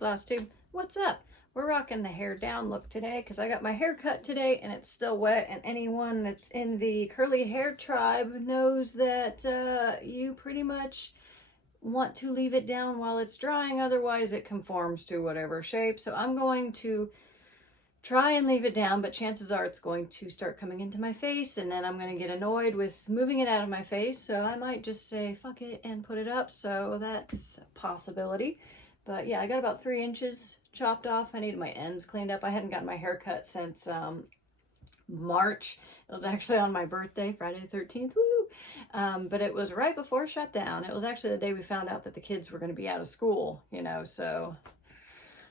Flosstube, what's up? We're rocking the hair down look today because I got my hair cut today and it's still wet, and anyone that's in the curly hair tribe knows that you pretty much want to leave it down while it's drying, otherwise it conforms to whatever shape. So I'm going to try and leave it down, but chances are it's going to start coming into my face, and then I'm going to get annoyed with moving it out of my face, so I might just say fuck it and put it up. So that's a possibility. But yeah, I got about 3 inches chopped off. I needed my ends cleaned up. I hadn't gotten my hair cut since March. It was actually on my birthday, Friday the 13th. Woo! But it was right before shutdown. It was actually the day we found out that the kids were going to be out of school, you know, so.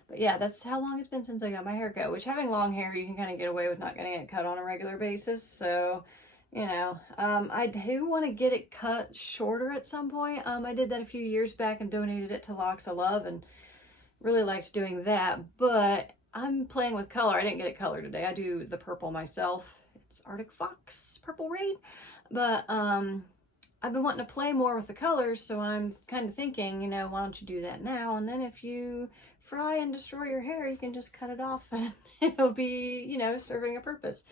But yeah, that's how long it's been since I got my hair cut, which, having long hair, you can kind of get away with not getting it cut on a regular basis. So, you know, I do want to get it cut shorter at some point. I did that a few years back and donated it to Locks of Love and really liked doing that, but I'm playing with color. I didn't get it colored today. I do the purple myself. It's Arctic Fox Purple Rain, but I've been wanting to play more with the colors, so I'm kind of thinking, you know, why don't you do that now, and then if you fry and destroy your hair, you can just cut it off and it'll be, you know, serving a purpose.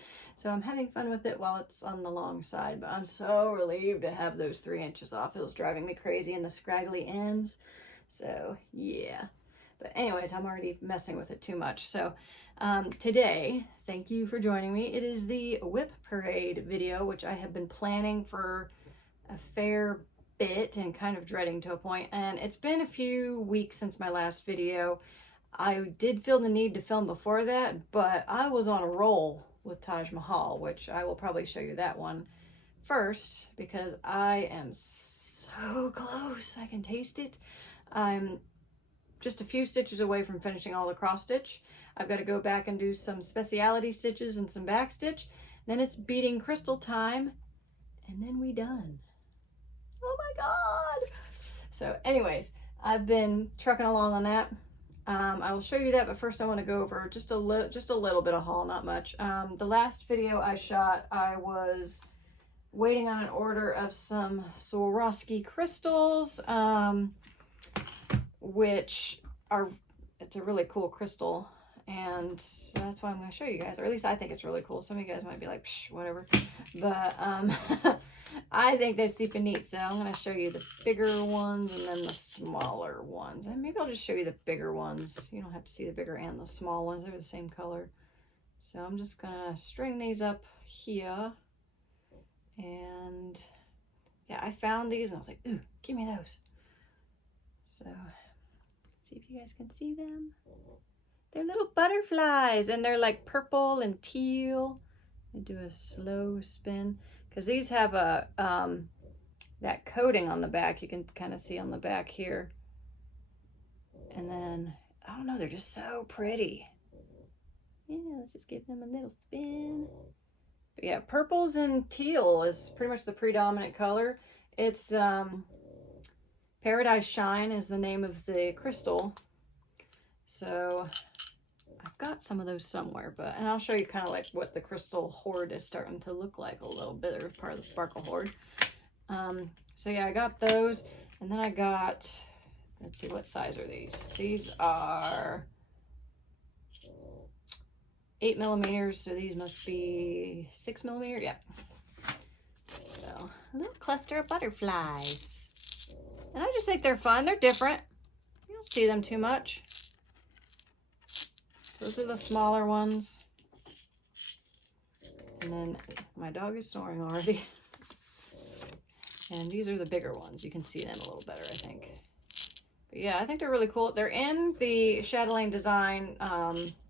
So I'm having fun with it while it's on the long side, but I'm so relieved to have those 3 inches off. It was driving me crazy in the scraggly ends. So yeah, but anyways, I'm already messing with it too much. So today, thank you for joining me. It is the WIP Parade video, which I have been planning for a fair bit and kind of dreading to a point, and it's been a few weeks since my last video. I did feel the need to film before that, but I was on a roll with Taj Mahal, which I will probably show you that one first because I am so close. I can taste it. I'm just a few stitches away from finishing all the cross stitch. I've got to go back and do some speciality stitches and some back stitch. Then it's beading crystal time, and then we done. Oh my God. So anyways, I've been trucking along on that. I will show you that, but first I want to go over just a little bit of haul, not much. The last video I shot, I was waiting on an order of some Swarovski crystals, which are, it's a really cool crystal, and that's why I'm going to show you guys, or at least I think it's really cool. Some of you guys might be like, psh, whatever, but I think they're super neat. So I'm going to show you the bigger ones and then the smaller ones, and maybe I'll just show you the bigger ones. You don't have to see the bigger and the small ones, they're the same color. So I'm just going to string these up here, and yeah, I found these and I was like, ooh, give me those. So see if you guys can see them. They're little butterflies, and they're like purple and teal. I do a slow spin because these have a that coating on the back. You can kind of see on the back here, and then I don't know, they're just so pretty. Yeah, let's just give them a little spin. But yeah, purples and teal is pretty much the predominant color. It's Paradise Shine is the name of the crystal. So I've got some of those somewhere, but, and I'll show you kind of like what the crystal hoard is starting to look like a little bit, or part of the sparkle hoard. So yeah, I got those, and then I got, let's see, what size are these? These are 8 millimeters, so these must be 6 millimeter, yeah. So a little cluster of butterflies, and I just think they're fun. They're different. You don't see them too much. Those are the smaller ones. And then my dog is snoring already. And these are the bigger ones. You can see them a little better, I think. But yeah, I think they're really cool. They're in the Chatelaine Design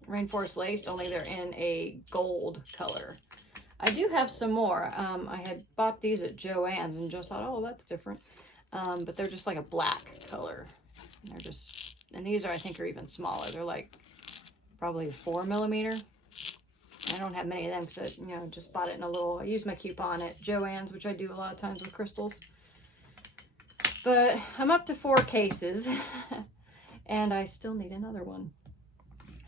Rainforest Laced, only they're in a gold color. I do have some more. I had bought these at Joann's and just thought, oh, that's different. But they're just like a black color. And they're just, and these are, I think, are even smaller. They're like probably 4 millimeter. I don't have many of them because I, you know, just bought it in a little, I used my coupon at Joann's, which I do a lot of times with crystals. But I'm up to 4 cases and I still need another one.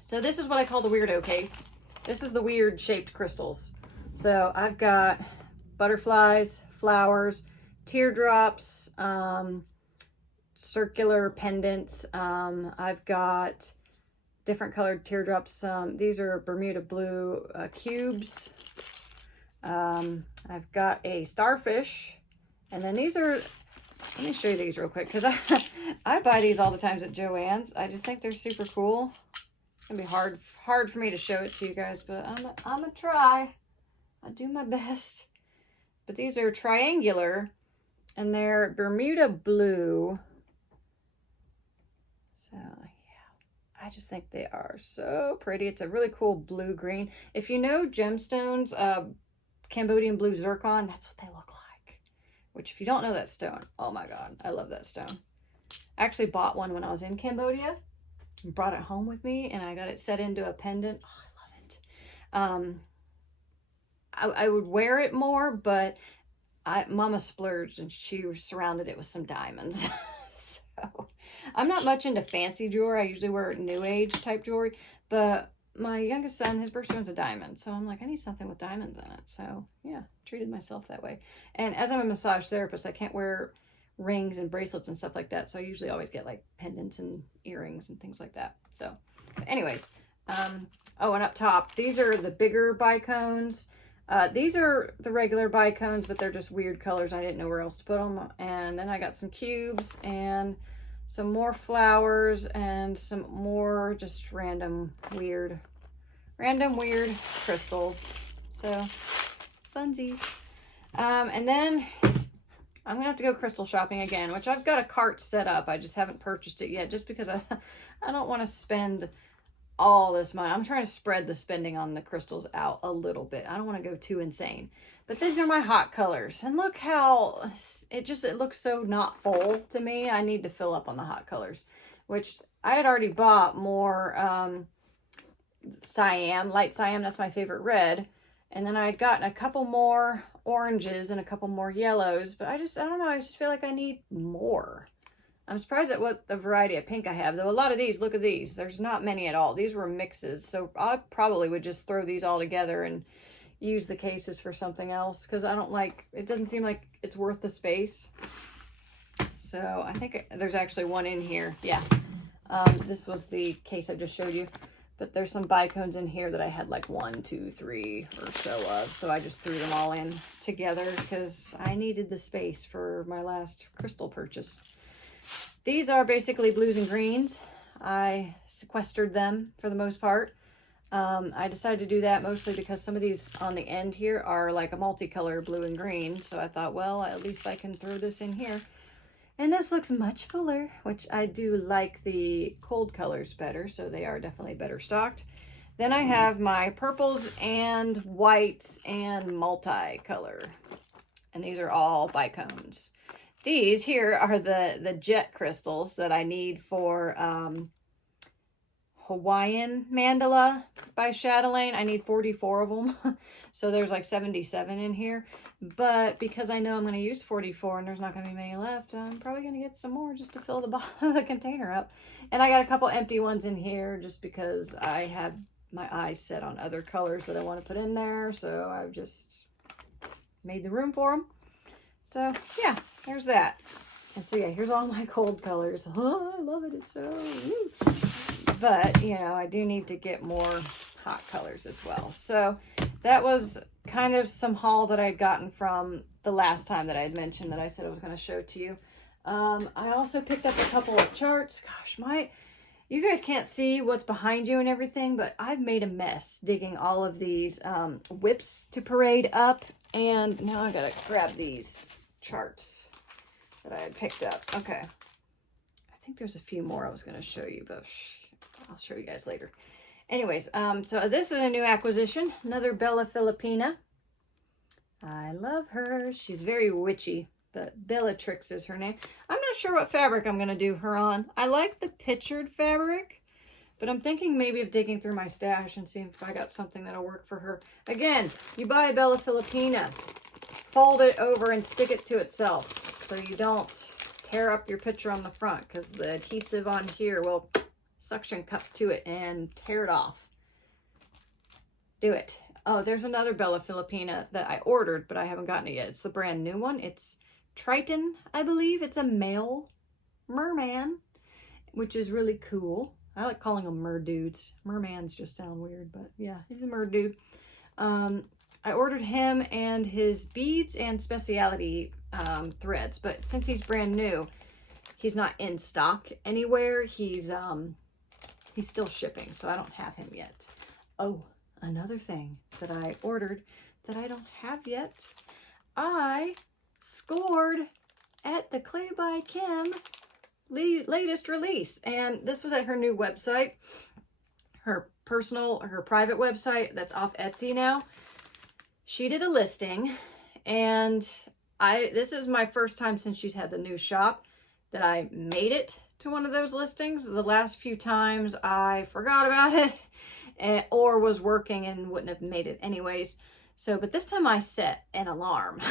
So this is what I call the weirdo case. This is the weird shaped crystals. So I've got butterflies, flowers, teardrops, circular pendants. I've got different colored teardrops. These are Bermuda blue cubes. I've got a starfish. And then these are, let me show you these real quick, because I buy these all the times at Joann's. I just think they're super cool. It's gonna be hard for me to show it to you guys, but I'm gonna try. I'll do my best. But these are triangular, and they're Bermuda blue. So yeah, I just think they are so pretty. It's a really cool blue-green. If you know gemstones, Cambodian blue zircon, that's what they look like. Which, if you don't know that stone, oh my God, I love that stone. I actually bought one when I was in Cambodia and brought it home with me, and I got it set into a pendant. Oh, I love it. I would wear it more, but Mama splurged and she surrounded it with some diamonds. So I'm not much into fancy jewelry. I usually wear new age type jewelry, but my youngest son, his birthstone's a diamond. So I'm like, I need something with diamonds in it. So yeah, treated myself that way. And as I'm a massage therapist, I can't wear rings and bracelets and stuff like that. So I usually always get like pendants and earrings and things like that. So anyways, oh, and up top, these are the bigger bicones. These are the regular bicones, but they're just weird colors. I didn't know where else to put them. And then I got some cubes and some more flowers and some more just random weird crystals. So funsies. And then I'm gonna have to go crystal shopping again, which I've got a cart set up. I just haven't purchased it yet, just because I don't want to spend all this money. I'm trying to spread the spending on the crystals out a little bit. I don't want to go too insane. But these are my hot colors. And look how it looks so not full to me. I need to fill up on the hot colors, which I had already bought more cyan, light cyan. That's my favorite red. And then I had gotten a couple more oranges and a couple more yellows. But I don't know. I just feel like I need more. I'm surprised at what the variety of pink I have, though. A lot of these, look at these. There's not many at all. These were mixes. So I probably would just throw these all together and use the cases for something else, because it doesn't seem like it's worth the space. So I think there's actually one in here. Yeah. This was the case I just showed you. But there's some bicones in here that I had like 1, 2, 3 or so of. So I just threw them all in together because I needed the space for my last crystal purchase. These are basically blues and greens. I sequestered them for the most part. I decided to do that mostly because some of these on the end here are like a multicolor blue and green. So I thought, well, at least I can throw this in here. And this looks much fuller, which I do like the cold colors better. So they are definitely better stocked. Then I have my purples and whites and multicolor. And these are all bicones. These here are the jet crystals that I need for Hawaiian Mandala by Chatelaine. I need 44 of them. So there's like 77 in here. But because I know I'm going to use 44 and there's not going to be many left, I'm probably going to get some more just to fill the bottom of the container up. And I got a couple empty ones in here just because I have my eyes set on other colors that I want to put in there. So I've just made the room for them. So yeah, there's that. And so yeah, here's all my cold colors. Oh, I love it. It's so woo. But, you know, I do need to get more hot colors as well. So that was kind of some haul that I had gotten from the last time that I had mentioned that I said I was going to show to you. I also picked up a couple of charts. Gosh, you guys can't see what's behind you and everything, but I've made a mess digging all of these WIPs to Parade up. And now I got to grab these charts that I had picked up. Okay. I think there's a few more I was going to show you, but I'll show you guys later. Anyways, so this is a new acquisition. Another Bella Filipina. I love her. She's very witchy, but Bellatrix is her name. I'm not sure what fabric I'm going to do her on. I like the pictured fabric, but I'm thinking maybe of digging through my stash and seeing if I got something that'll work for her. Again, you buy a Bella Filipina, fold it over and stick it to itself so you don't tear up your picture on the front, because the adhesive on here will suction cup to it and tear it off. Do it. Oh, there's another Bella Filipina that I ordered, but I haven't gotten it yet. It's the brand new one. It's Triton, I believe. It's a male merman, which is really cool. I like calling them merdudes. Mermans just sound weird, but yeah, he's a merdude. I ordered him and his beads and speciality threads, but since he's brand new, he's not in stock anywhere. He's still shipping, so I don't have him yet. Oh, another thing that I ordered that I don't have yet. I scored at the Clay by Kim latest release, and this was at her new website, her private website that's off Etsy now. She did a listing, and this is my first time since she's had the new shop that I made it to one of those listings. The last few times I forgot about it or was working and wouldn't have made it anyways. So, but this time I set an alarm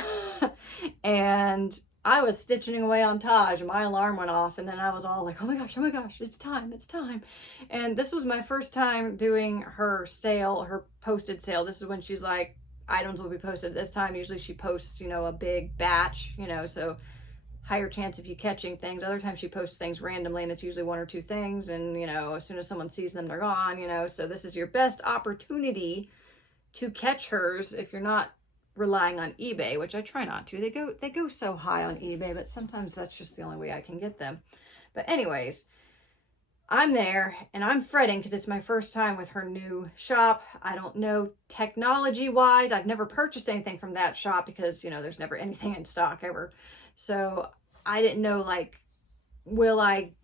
and I was stitching away on Taj and my alarm went off, and then I was all like, oh my gosh, it's time. And this was my first time doing her sale, her posted sale. This is when she's like, items will be posted at this time. Usually she posts, you know, a big batch, you know, so higher chance of you catching things. Other times she posts things randomly and it's usually one or two things, and you know, as soon as someone sees them, they're gone, you know. So this is your best opportunity to catch hers if you're not relying on eBay, which I try not to. They go so high on eBay, but sometimes that's just the only way I can get them. But anyways, I'm there and I'm fretting because it's my first time with her new shop. I don't know technology wise. I've never purchased anything from that shop because, you know, there's never anything in stock ever. So I didn't know, like, will I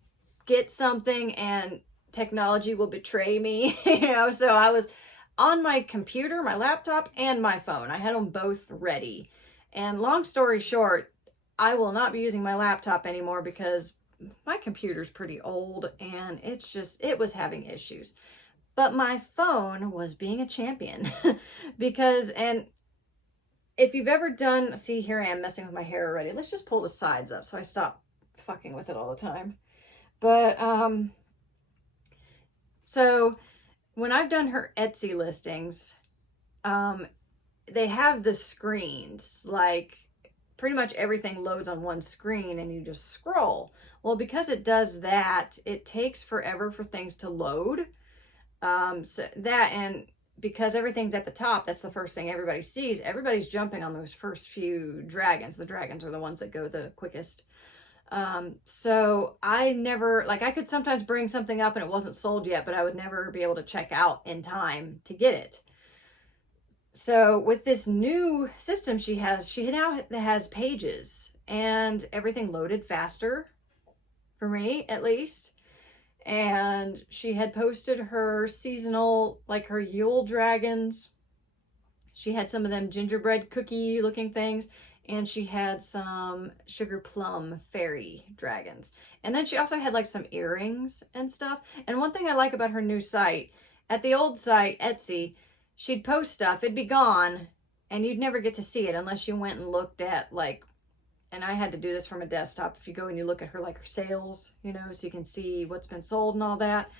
get something and technology will betray me? You know, so I was on my computer, my laptop, and my phone. I had them both ready. And long story short, I will not be using my laptop anymore because my computer's pretty old and it was having issues. But my phone was being a champion because, and if you've ever done, see, here I am messing with my hair already. Let's just pull the sides up so I stop fucking with it all the time. But, so when I've done her Etsy listings, they have the screens, like pretty much everything loads on one screen and you just scroll. Well, because it does that, it takes forever for things to load. So that, and because everything's at the top, that's the first thing everybody sees. Everybody's jumping on those first few dragons. The dragons are the ones that go the quickest. So I never, like, I could sometimes bring something up and it wasn't sold yet, but I would never be able to check out in time to get it. So with this new system she now has pages and everything loaded faster, for me at least. And she had posted her seasonal, like her Yule dragons. She had some of them gingerbread cookie looking things. And she had some sugar plum fairy dragons. And then she also had like some earrings and stuff. And one thing I like about her new site, at the old site, Etsy, she'd post stuff, it'd be gone, and you'd never get to see it unless you went and looked at, like, and I had to do this from a desktop. If you go and you look at her, like, her sales, you know, so you can see what's been sold and all that.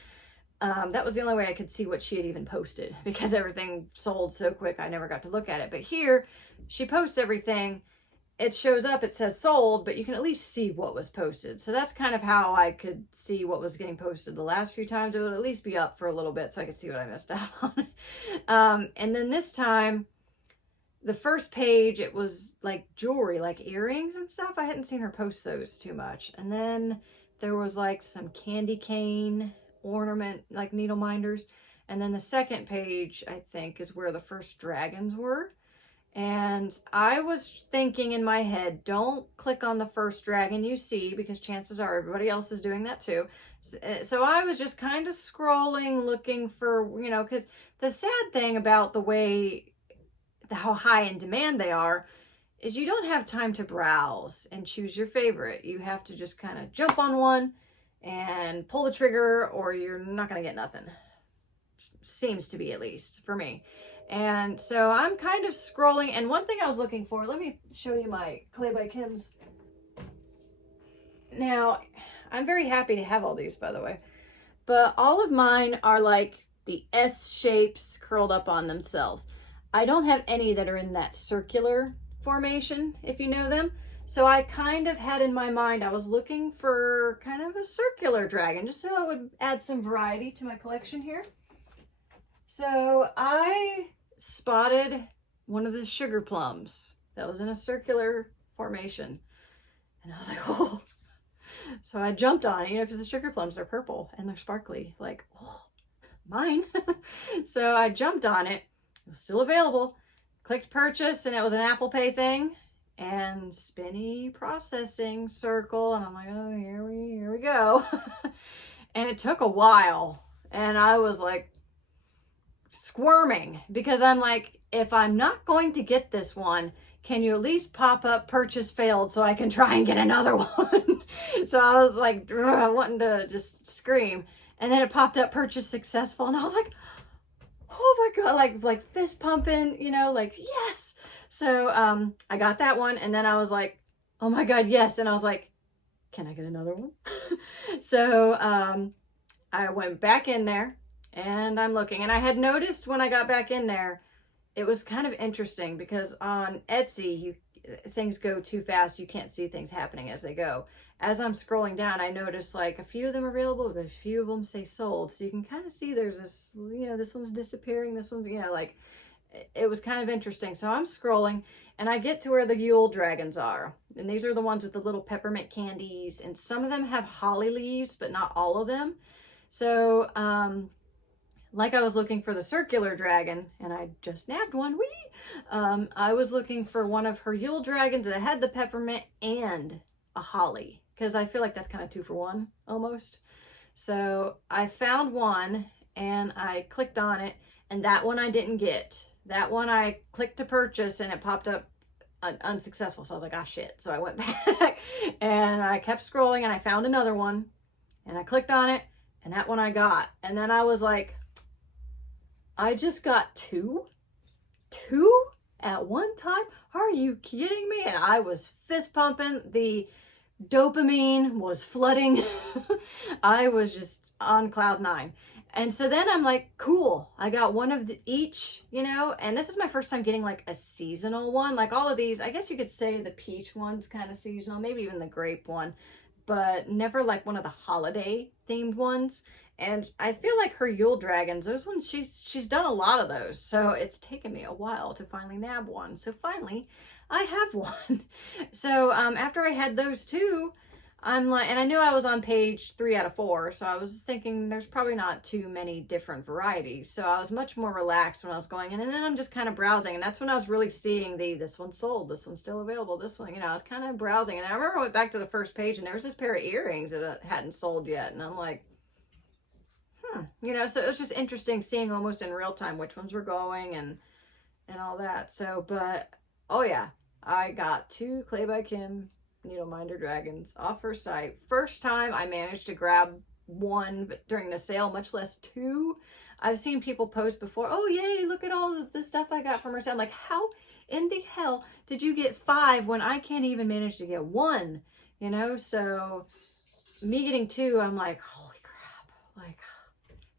That was the only way I could see what she had even posted because everything sold so quick I never got to look at it. But here, she posts everything. It shows up, it says sold, but you can at least see what was posted. So that's kind of how I could see what was getting posted the last few times. It would at least be up for a little bit so I could see what I missed out on. And then this time, the first page, it was like jewelry, like earrings and stuff. I hadn't seen her post those too much. And then there was like some candy cane ornament, like needle minders. And then the second page, I think, is where the first dragons were. And I was thinking in my head, don't click on the first dragon you see because chances are everybody else is doing that too. So I was just kind of scrolling, looking for, you know, because the sad thing about how high in demand they are is you don't have time to browse and choose your favorite. You have to just kind of jump on one and pull the trigger or you're not going to get nothing. Seems to be, at least for me. And so I'm kind of scrolling, and one thing I was looking for, let me show you my Clay by Kim's. Now, I'm very happy to have all these, by the way, but all of mine are like the S shapes curled up on themselves. I don't have any that are in that circular formation, if you know them. So I kind of had in my mind, I was looking for kind of a circular dragon, just so it would add some variety to my collection here. So I spotted one of the sugar plums that was in a circular formation. And I was like, oh. So I jumped on it, you know, because the sugar plums are purple and they're sparkly. Like, oh, mine. So I jumped on it. It was still available. Clicked purchase, and it was an Apple Pay thing. And spinny processing circle. And I'm like, oh, here we go. And it took a while. And I was like squirming, because I'm like, if I'm not going to get this one, can you at least pop up purchase failed so I can try and get another one? So I was like wanting to just scream. And then it popped up purchase successful. And I was like, oh my God, like fist pumping, you know, like, yes. So I got that one. And then I was like, oh my God, yes. And I was like, can I get another one? So I went back in there and I'm looking. And I had noticed when I got back in there, it was kind of interesting because on Etsy, things go too fast. You can't see things happening as they go. As I'm scrolling down, I noticed like a few of them are available, but a few of them say sold. So you can kind of see there's this, you know, this one's disappearing. This one's, you know, like, it was kind of interesting. So I'm scrolling and I get to where the Yule dragons are. And these are the ones with the little peppermint candies. And some of them have holly leaves, but not all of them. So, like I was looking for the circular dragon, and I just nabbed one, I was looking for one of her Yule dragons that had the peppermint and a holly, because I feel like that's kind of 2 for 1 almost. So I found one and I clicked on it, and that one I didn't get. That one I clicked to purchase and it popped up unsuccessful. So I was like, ah, shit. So I went back and I kept scrolling and I found another one and I clicked on it, and that one I got. And then I was like, I just got two at one time? Are you kidding me? And I was fist pumping. The dopamine was flooding. I was just on cloud 9. And so then I'm like, cool, I got one of each, you know, and this is my first time getting like a seasonal one. Like all of these, I guess you could say the peach one's kind of seasonal, maybe even the grape one, but never like one of the holiday themed ones. And I feel like her Yule dragons, those ones, she's done a lot of those. So it's taken me a while to finally nab one. So finally, I have one. So after I had those two, I'm like, and I knew I was on page 3 out of 4. So I was thinking there's probably not too many different varieties. So I was much more relaxed when I was going in. And then I'm just kind of browsing. And that's when I was really seeing this one's sold. This one's still available. This one, you know, I was kind of browsing. And I remember I went back to the first page and there was this pair of earrings that hadn't sold yet. And I'm like, you know, so it was just interesting seeing almost in real time which ones were going and all that. So, but, oh yeah, I got 2 Clay by Kim Needleminder dragons off her site. First time I managed to grab one during the sale, much less 2. I've seen people post before, oh yay, look at all of the stuff I got from her sale. I'm like, how in the hell did you get 5 when I can't even manage to get 1? You know, so me getting 2, I'm like, holy crap, like,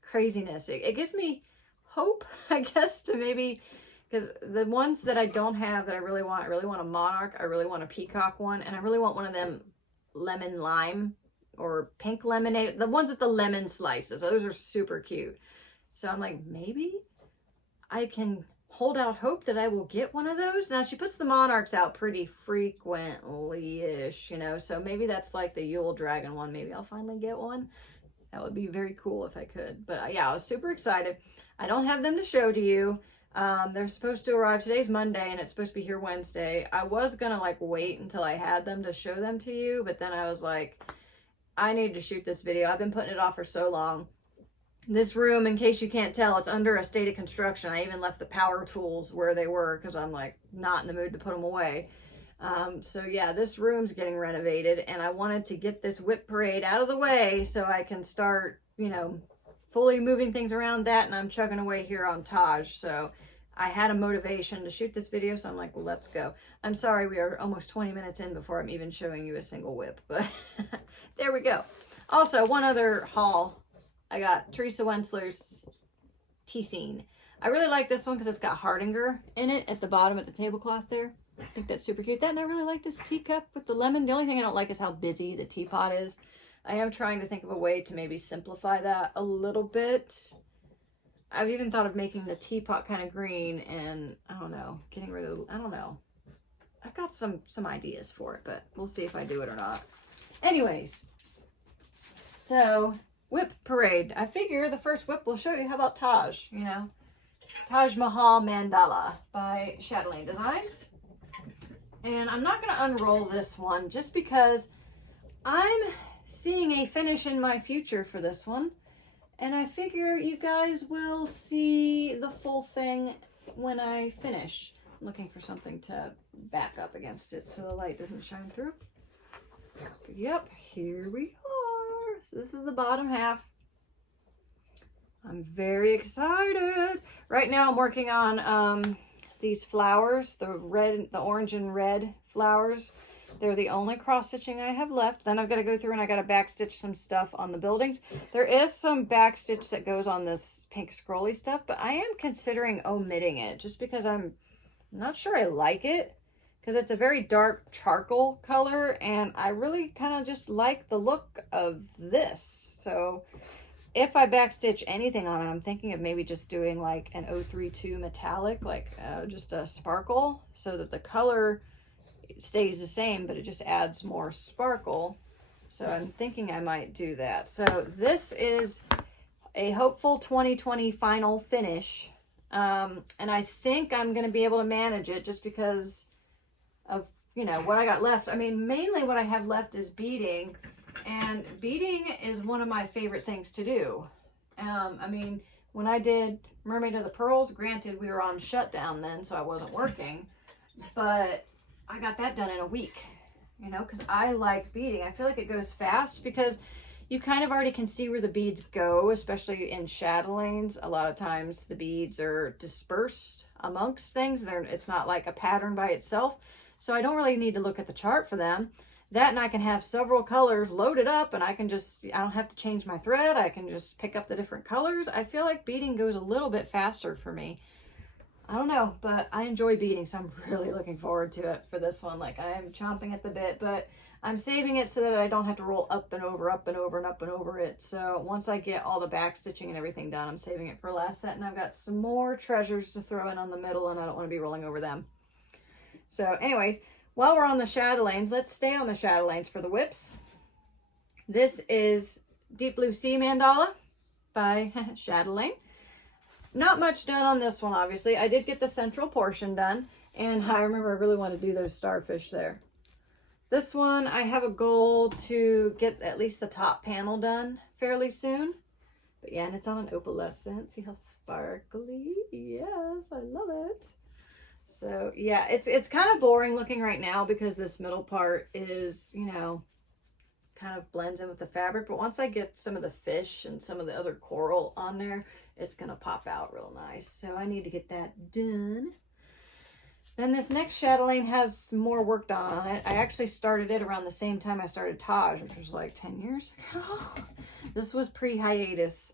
craziness. It gives me hope, I guess, to maybe, because the ones that I don't have that I really want a monarch, I really want a peacock one, and I really want one of them lemon lime or pink lemonade, the ones with the lemon slices. Those are super cute. So I'm like, maybe I can hold out hope that I will get one of those. Now she puts the monarchs out pretty frequently-ish, you know, so maybe that's like the Yule dragon one. Maybe I'll finally get one. That would be very cool if I could. But yeah, I was super excited. I don't have them to show to you. They're supposed to arrive. Today's Monday and it's supposed to be here Wednesday. I was going to like wait until I had them to show them to you. But then I was like, I need to shoot this video. I've been putting it off for so long. This room, in case you can't tell, it's under a state of construction. I even left the power tools where they were because I'm like not in the mood to put them away. So yeah, this room's getting renovated and I wanted to get this WIP Parade out of the way so I can start, you know, fully moving things around that, and I'm chugging away here on Taj. So I had a motivation to shoot this video, so I'm like, well, let's go. I'm sorry, we are almost 20 minutes in before I'm even showing you a single WIP, but there we go. Also, one other haul. I got Teresa Wensler's tea scene. I really like this one because it's got Hardinger in it at the bottom of the tablecloth there. I think that's super cute. That, and I really like this teacup with the lemon. The only thing I don't like is how busy the teapot is. I am trying to think of a way to maybe simplify that a little bit. I've even thought of making the teapot kind of green and, I don't know, getting rid of, I don't know. I've got some ideas for it, but we'll see if I do it or not. Anyways, so WIP Parade. I figure the first WIP will show you. How about Taj, you know? Taj Mahal Mandala by Chatelaine Designs. And I'm not going to unroll this one just because I'm seeing a finish in my future for this one. And I figure you guys will see the full thing when I finish. I'm looking for something to back up against it so the light doesn't shine through. Yep, here we are. So this is the bottom half. I'm very excited. Right now I'm working on these flowers, the orange and red flowers. They're the only cross stitching I have left. Then I've got to go through and I got to back stitch some stuff on the buildings. There is some back stitch that goes on this pink scrolly stuff, but I am considering omitting it just because I'm not sure I like it, because it's a very dark charcoal color and I really kind of just like the look of this. So if I backstitch anything on it, I'm thinking of maybe just doing like an 032 metallic, like just a sparkle, so that the color stays the same, but it just adds more sparkle. So I'm thinking I might do that. So this is a hopeful 2020 final finish. And I think I'm going to be able to manage it just because of, you know, what I got left. I mean, mainly what I have left is beading. And beading is one of my favorite things to do. I mean, when I did Mermaid of the Pearls, granted we were on shutdown then, so I wasn't working, but I got that done in a week, you know, because I like beading. I feel like it goes fast because you kind of already can see where the beads go, especially in chatelaines. A lot of times the beads are dispersed amongst things. It's not like a pattern by itself. So I don't really need to look at the chart for them. That, and I can have several colors loaded up and I don't have to change my thread. I can just pick up the different colors. I feel like beading goes a little bit faster for me. I don't know, but I enjoy beading, so I'm really looking forward to it for this one. Like, I am chomping at the bit, but I'm saving it so that I don't have to roll up and over, up and over, and up and over it. So once I get all the back stitching and everything done, I'm saving it for last. That, and I've got some more treasures to throw in on the middle, and I don't want to be rolling over them. So anyways, while we're on the chatelaines, let's stay on the chatelaines for the WIPs. This is Deep Blue Sea Mandala by Chatelaine. Not much done on this one, obviously. I did get the central portion done, and I remember I really want to do those starfish there. This one, I have a goal to get at least the top panel done fairly soon. But yeah, and it's on an opalescent. See how sparkly? Yes, I love it. So yeah, it's kind of boring looking right now because this middle part is, you know, kind of blends in with the fabric. But once I get some of the fish and some of the other coral on there, it's going to pop out real nice. So I need to get that done. Then this next chatelaine has more work done on it. I actually started it around the same time I started Taj, which was like 10 years ago. This was pre-hiatus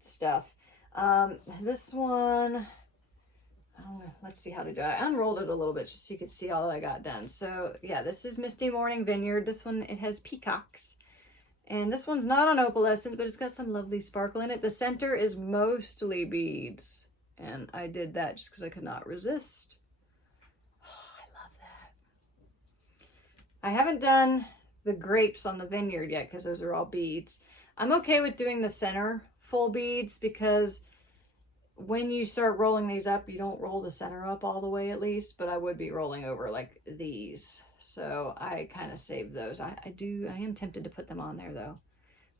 stuff. This one, let's see how to do it. I unrolled it a little bit just so you could see all that I got done. So yeah, this is Misty Morning Vineyard. This one, it has peacocks. And this one's not on opalescent, but it's got some lovely sparkle in it. The center is mostly beads. And I did that just because I could not resist. I haven't done the grapes on the vineyard yet because those are all beads. I'm okay with doing the center full beads because when you start rolling these up, you don't roll the center up all the way at least, but I would be rolling over like these. So I kind of saved those. I am tempted to put them on there though.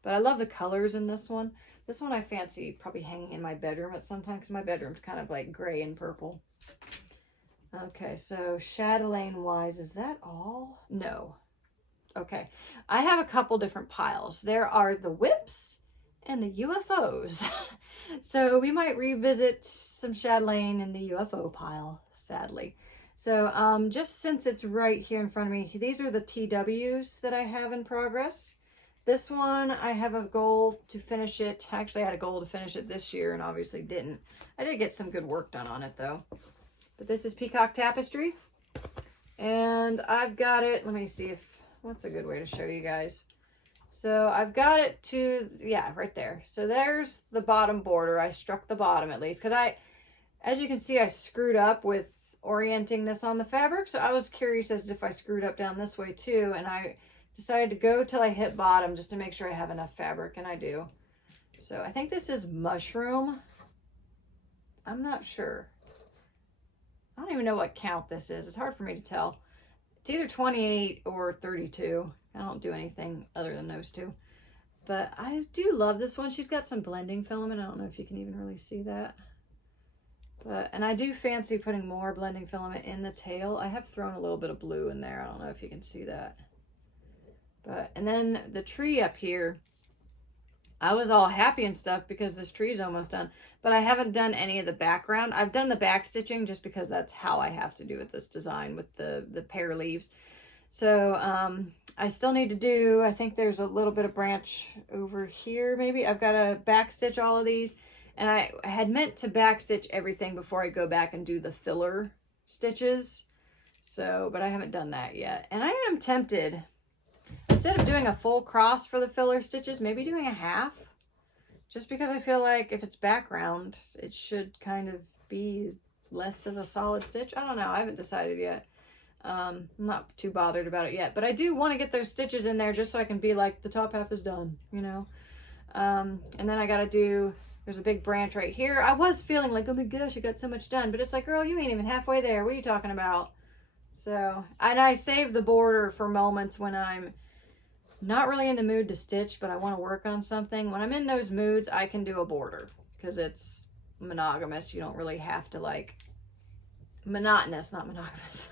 But I love the colors in this one. This one I fancy probably hanging in my bedroom at some time because my bedroom's kind of like gray and purple. Okay, so chatelaine wise, is that all? No. Okay, I have a couple different piles. There are the WIPs and the UFOs. So we might revisit some chatelaine in the UFO pile, sadly. So just since it's right here in front of me, these are the TWs that I have in progress. This one, I have a goal to finish it. Actually, I had a goal to finish it this year and obviously didn't. I did get some good work done on it though. But this is Peacock Tapestry. And I've got it, let me see if, what's a good way to show you guys? So I've got it to, yeah, right there. So there's the bottom border. I struck the bottom at least, because as you can see, I screwed up with orienting this on the fabric. So I was curious as if I screwed up down this way too. And I decided to go till I hit bottom just to make sure I have enough fabric, and I do. So I think this is mushroom. I'm not sure. I don't even know what count this is. It's hard for me to tell. It's either 28 or 32. I don't do anything other than those two. But I do love this one. She's got some blending filament. I don't know if you can even really see that. And I do fancy putting more blending filament in the tail. I have thrown a little bit of blue in there. I don't know if you can see that. And then the tree up here, I was all happy and stuff because this tree is almost done. But I haven't done any of the background. I've done the back stitching just because that's how I have to do with this design with the pear leaves. So I still need to do, I think there's a little bit of branch over here maybe. I've got to back stitch all of these. And I had meant to back stitch everything before I go back and do the filler stitches. So, but I haven't done that yet. And I am tempted, instead of doing a full cross for the filler stitches, maybe doing a half. Just because I feel like if it's background, it should kind of be less of a solid stitch. I don't know. I haven't decided yet. I'm not too bothered about it yet. But I do want to get those stitches in there just so I can be like, the top half is done, you know. And then I got to do, there's a big branch right here. I was feeling like, oh my gosh, I got so much done. But it's like, girl, you ain't even halfway there. What are you talking about? So, and I save the border for moments when I'm not really in the mood to stitch, but I want to work on something. When I'm in those moods, I can do a border because it's monogamous. You don't really have to like, monotonous, not monogamous.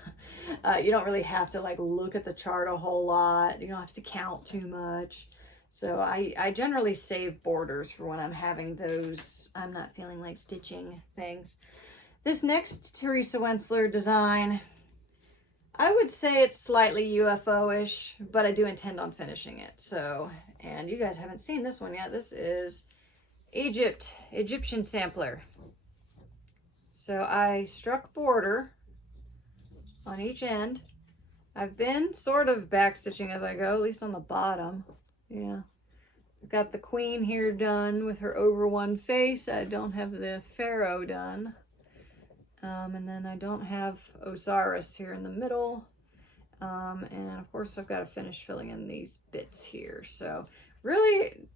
You don't really have to like look at the chart a whole lot. You don't have to count too much. So I generally save borders for when I'm having those, I'm not feeling like stitching things. This next Teresa Wentzler design, I would say it's slightly UFO-ish, but I do intend on finishing it. So, and you guys haven't seen this one yet. This is Egyptian Sampler. So I struck border on each end. I've been sort of backstitching as I go, at least on the bottom. Yeah. I've got the queen here done with her over one face. I don't have the pharaoh done. And then I don't have Osiris here in the middle. And of course I've got to finish filling in these bits here. So really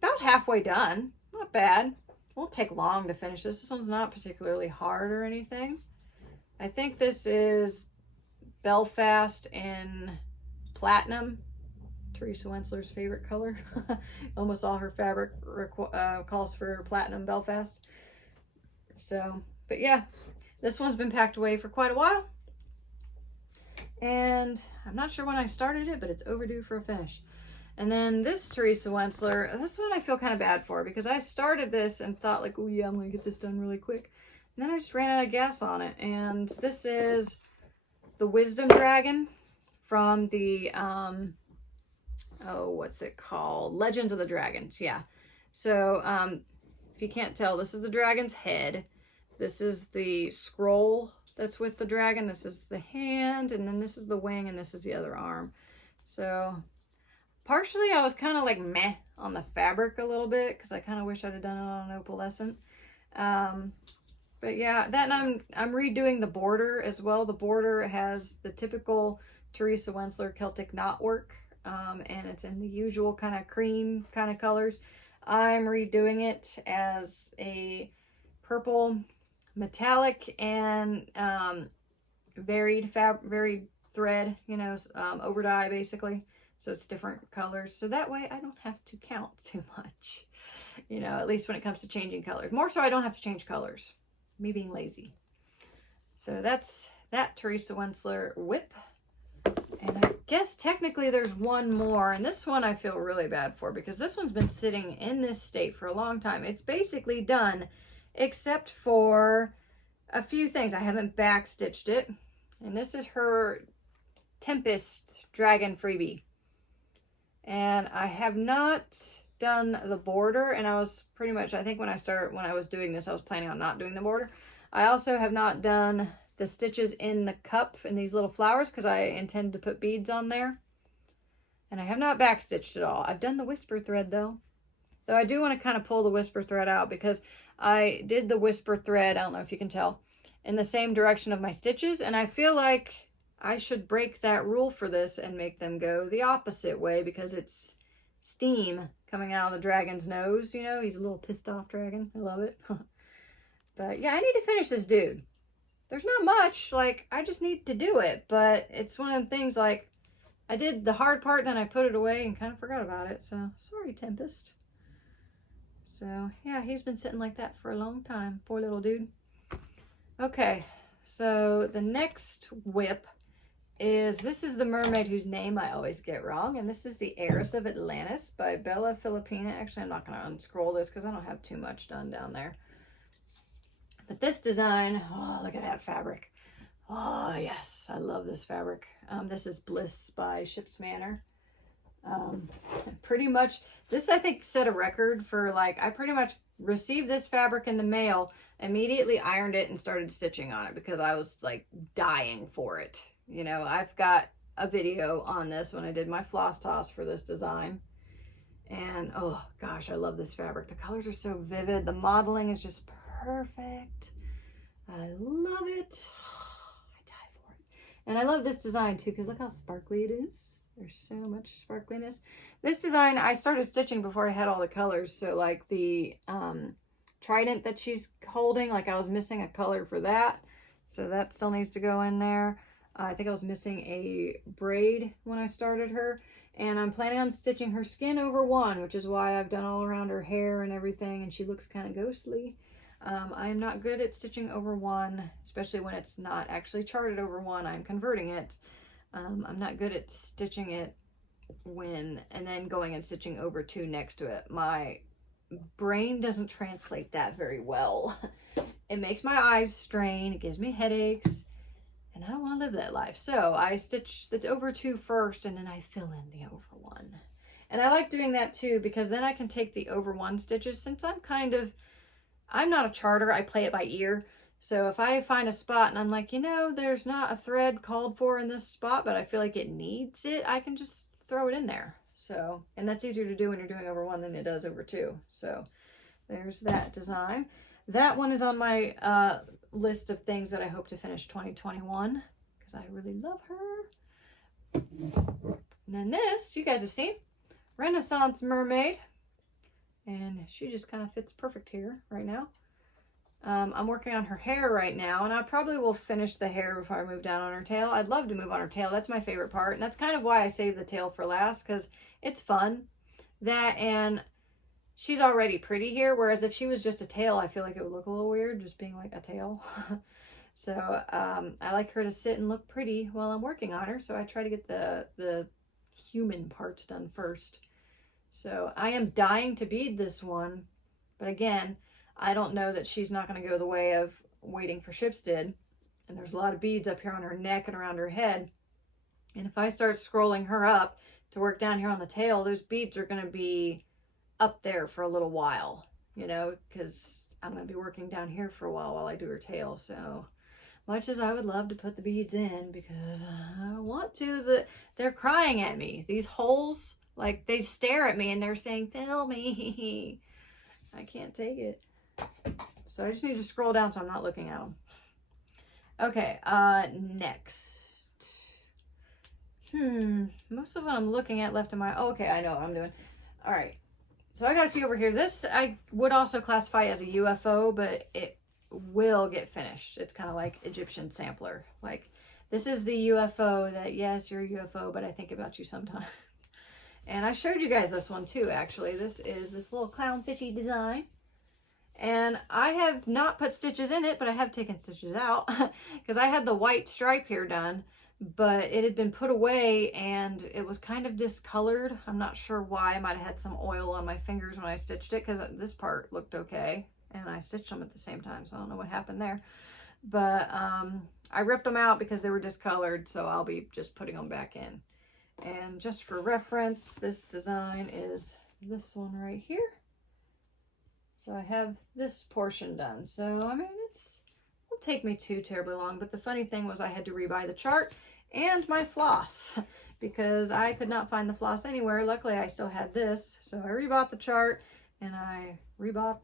about halfway done. Not bad. Won't take long to finish this. This one's not particularly hard or anything. I think this is Belfast in platinum. Teresa Wentzler's favorite color. Almost all her fabric calls for platinum Belfast. So, but yeah, this one's been packed away for quite a while. And I'm not sure when I started it, but it's overdue for a finish. And then this Teresa Wentzler, this one I feel kind of bad for because I started this and thought like, oh yeah, I'm going to get this done really quick. And then I just ran out of gas on it. And this is the Wisdom Dragon from the, oh, what's it called? Legends of the Dragons, yeah. So, if you can't tell, this is the dragon's head. This is the scroll that's with the dragon. This is the hand, and then this is the wing, and this is the other arm. So, partially I was kind of like meh on the fabric a little bit, because I kind of wish I'd have done it on an opalescent. But yeah, then I'm redoing the border as well. The border has the typical Teresa Wentzler Celtic knot work. And it's in the usual kind of cream kind of colors. I'm redoing it as a purple metallic and varied thread, you know, over dye basically. So it's different colors. So that way I don't have to count too much, you know, at least when it comes to changing colors. More so I don't have to change colors. Me being lazy. So that's that Teresa Wentzler WIP. And I guess technically there's one more, and this one I feel really bad for because this one's been sitting in this state for a long time. It's basically done except for a few things. I haven't back stitched it, and this is her Tempest Dragon freebie. And I have not done the border, and I was pretty much, I think when I was doing this, I was planning on not doing the border. I also have not done the stitches in the cup and these little flowers because I intend to put beads on there. And I have not backstitched at all. I've done the whisper thread though. Though I do want to kind of pull the whisper thread out because I did the whisper thread, I don't know if you can tell, in the same direction of my stitches. And I feel like I should break that rule for this and make them go the opposite way because it's steam coming out of the dragon's nose. You know, he's a little pissed off dragon. I love it. But yeah, I need to finish this dude. There's not much, like, I just need to do it. But it's one of the things, like, I did the hard part, then I put it away and kind of forgot about it. So, sorry, Tempest. So, yeah, he's been sitting like that for a long time. Poor little dude. Okay, so the next WIP is, this is the mermaid whose name I always get wrong. And this is The Heiress of Atlantis by Bella Filipina. Actually, I'm not going to unscroll this because I don't have too much done down there. But this design, oh, look at that fabric. Oh, yes, I love this fabric. This is Bliss by Ship's Manor. Pretty much, this I think set a record for, like, I pretty much received this fabric in the mail, immediately ironed it and started stitching on it because I was like dying for it. You know, I've got a video on this when I did my floss toss for this design. And oh gosh, I love this fabric. The colors are so vivid. The modeling is just perfect. I love it. I die for it. And I love this design too because look how sparkly it is. There's so much sparkliness. This design, I started stitching before I had all the colors. So like the trident that she's holding, like I was missing a color for that. So that still needs to go in there. I think I was missing a braid when I started her. And I'm planning on stitching her skin over one, which is why I've done all around her hair and everything. And she looks kind of ghostly. I am not good at stitching over one, especially when it's not actually charted over one. I'm converting it. I'm not good at stitching it and then going and stitching over two next to it. My brain doesn't translate that very well. It makes my eyes strain. It gives me headaches. And I don't want to live that life. So I stitch the over two first and then I fill in the over one. And I like doing that too because then I can take the over one stitches since I'm not a charter. I play it by ear. So if I find a spot and I'm like, you know, there's not a thread called for in this spot, but I feel like it needs it, I can just throw it in there. So, and that's easier to do when you're doing over one than it does over two. So there's that design. That one is on my list of things that I hope to finish 2021 because I really love her. And then this, you guys have seen, Renaissance Mermaid. And she just kind of fits perfect here right now. I'm working on her hair right now, and I probably will finish the hair before I move down on her tail. I'd love to move on her tail. That's my favorite part, and that's kind of why I saved the tail for last, because it's fun. That, and she's already pretty here, whereas if she was just a tail, I feel like it would look a little weird, just being like a tail. So I like her to sit and look pretty while I'm working on her, so I try to get the human parts done first. So I am dying to bead this one, but again, I don't know that she's not going to go the way of Waiting for Ships did. And there's a lot of beads up here on her neck and around her head. And if I start scrolling her up to work down here on the tail, those beads are going to be up there for a little while, you know, because I'm going to be working down here for a while I do her tail. So much as I would love to put the beads in because I want to, they're crying at me. These holes, like they stare at me and they're saying, fill me. I can't take it. So I just need to scroll down so I'm not looking at them. Okay, next. Most of what I'm looking at left in my, oh, okay, I know what I'm doing. All right, so I got a few over here. This I would also classify as a UFO, but it will get finished. It's kind of like Egyptian sampler. Like, this is the UFO that, yes, you're a UFO, but I think about you sometimes. And I showed you guys this one too, actually. This is this little clownfishy design. And I have not put stitches in it, but I have taken stitches out because I had the white stripe here done, but it had been put away and it was kind of discolored. I'm not sure why. I might have had some oil on my fingers when I stitched it because this part looked okay. And I stitched them at the same time, so I don't know what happened there. But I ripped them out because they were discolored, so I'll be just putting them back in. And just for reference, this design is this one right here. So I have this portion done. So, I mean, it's didn't take me too terribly long, but the funny thing was I had to rebuy the chart and my floss because I could not find the floss anywhere. Luckily, I still had this, so I rebought the chart and I rebought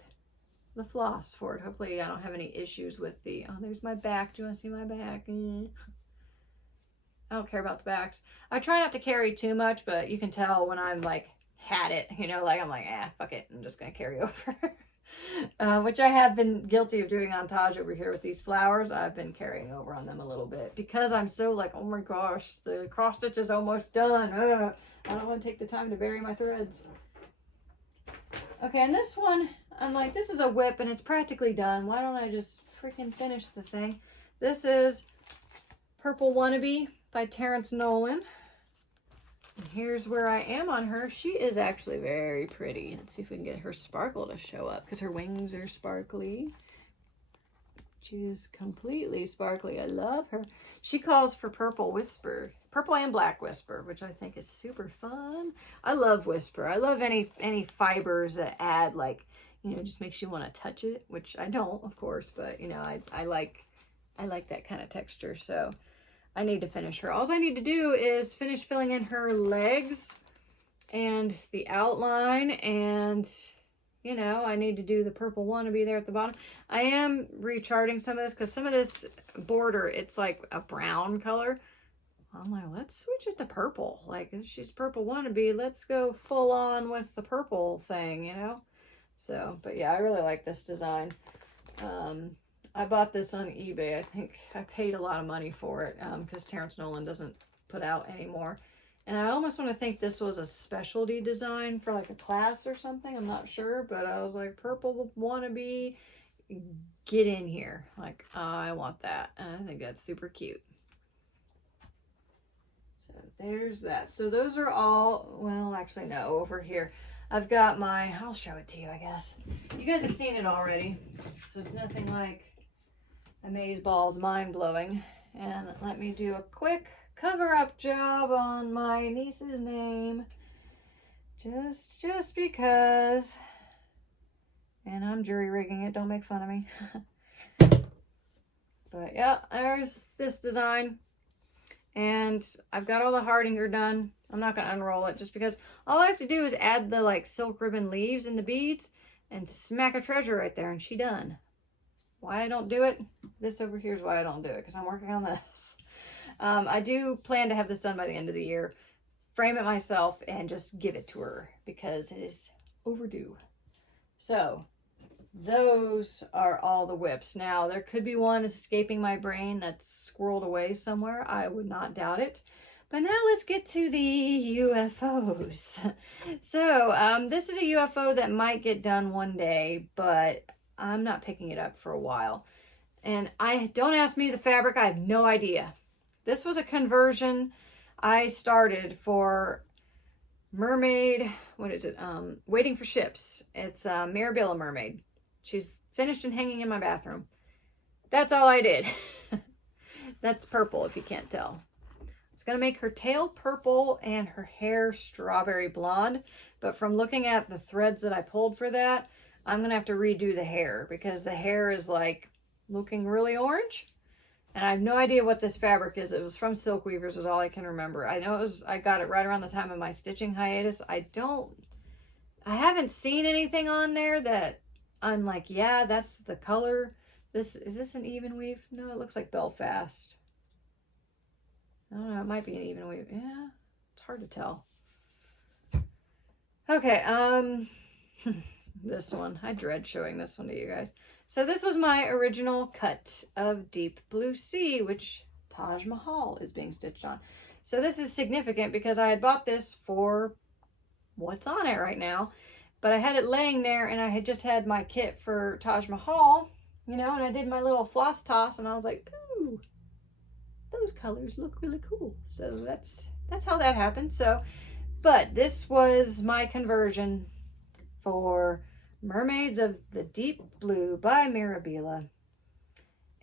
the floss for it. Hopefully, I don't have any issues with the, oh, there's my back. Do you want to see my back? I don't care about the backs. I try not to carry too much, but you can tell when I'm like, had it, you know, like I'm like, fuck it, I'm just gonna carry over. Which I have been guilty of doing on Taj over here with these flowers. I've been carrying over on them a little bit because I'm so like, oh my gosh, the cross stitch is almost done. I don't want to take the time to bury my threads. Okay, and this one, I'm like, this is a WIP and it's practically done. Why don't I just freaking finish the thing? This is Purple Wannabe by Terrence Nolan. And here's where I am on her. She is actually very pretty. Let's see if we can get her sparkle to show up because her wings are sparkly. She is completely sparkly. I love her. She calls for Purple Whisper. Purple and Black Whisper, which I think is super fun. I love Whisper. I love any fibers that add, like, you know, just makes you want to touch it, which I don't, of course, but, you know, I like that kind of texture, so I need to finish her. All I need to do is finish filling in her legs and the outline, and, you know, I need to do the Purple Wannabe there at the bottom. I am recharting some of this because some of this border, it's like a brown color. I'm like, let's switch it to purple. Like, if she's Purple Wannabe, let's go full on with the purple thing, you know? So, but yeah, I really like this design. I bought this on eBay. I think I paid a lot of money for it because Terrence Nolan doesn't put out anymore. And I almost want to think this was a specialty design for like a class or something. I'm not sure, but I was like, Purple Wannabe, get in here. Like, I want that. And I think that's super cute. So there's that. So those are all, well, actually no, over here. I've got my, I'll show it to you, I guess. You guys have seen it already. So it's nothing like amazeballs mind-blowing. And let me do a quick cover-up job on my niece's name. Just because. And I'm jury rigging it, don't make fun of me. But yeah, there's this design. And I've got all the Hardinger done. I'm not going to unroll it just because all I have to do is add the like silk ribbon leaves and the beads and smack a treasure right there and she done. Why I don't do it? This over here is why I don't do it, because I'm working on this. I do plan to have this done by the end of the year. Frame it myself and just give it to her because it is overdue. So those are all the WIPs. Now, there could be one escaping my brain that's squirreled away somewhere. I would not doubt it. But now let's get to the UFOs. So, this is a UFO that might get done one day, but I'm not picking it up for a while. And don't ask me the fabric, I have no idea. This was a conversion I started for Mermaid, what is it? Waiting for Ships. It's Mirabilla Mermaid. She's finished and hanging in my bathroom. That's all I did. That's purple, if you can't tell. It's going to make her tail purple and her hair strawberry blonde. But from looking at the threads that I pulled for that, I'm going to have to redo the hair because the hair is like looking really orange. And I have no idea what this fabric is. It was from Silk Weavers is all I can remember. I know I got it right around the time of my stitching hiatus. I haven't seen anything on there that I'm like, yeah, that's the color. Is this an even weave? No, it looks like Belfast. I don't know, it might be an even weave. Yeah, it's hard to tell. Okay, this one. I dread showing this one to you guys. So this was my original cut of Deep Blue Sea, which Taj Mahal is being stitched on. So this is significant because I had bought this for what's on it right now. But I had it laying there and I had just had my kit for Taj Mahal, you know, and I did my little floss toss and I was like, ooh, those colors look really cool. So that's how that happened. So, but this was my conversion for Mermaids of the Deep Blue by Mirabilla.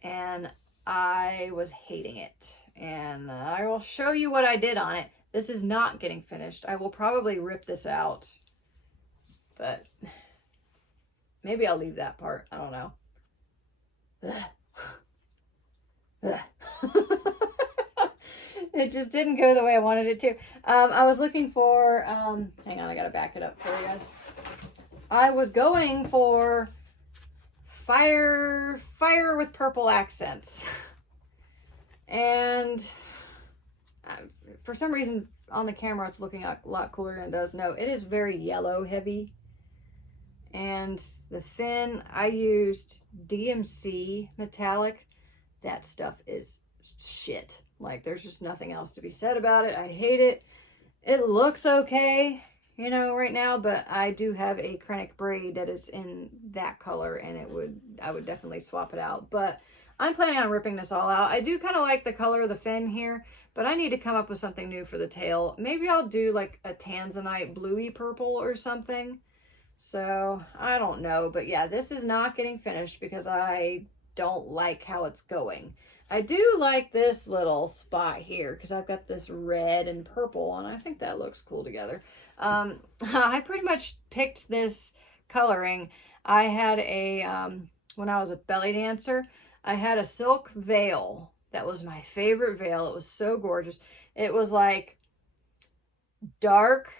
And I was hating it. And I will show you what I did on it. This is not getting finished. I will probably rip this out. But maybe I'll leave that part. I don't know. Ugh. It just didn't go the way I wanted it to. I was looking for, hang on, I gotta back it up for you guys. I was going for fire with purple accents. And for some reason on the camera it's looking a lot cooler than it does. No, it is very yellow heavy. And the fin, I used DMC metallic. That stuff is shit. Like, there's just nothing else to be said about it. I hate it. It looks okay, you know, right now, but I do have a Krennic braid that is in that color, and I would definitely swap it out. But I'm planning on ripping this all out. I do kind of like the color of the fin here, but I need to come up with something new for the tail. Maybe I'll do like a tanzanite bluey purple or something. So I don't know, but yeah, this is not getting finished because I don't like how it's going. I do like this little spot here because I've got this red and purple, and I think that looks cool together. I pretty much picked this coloring. I had when I was a belly dancer, I had a silk veil that was my favorite veil. It was so gorgeous. It was like dark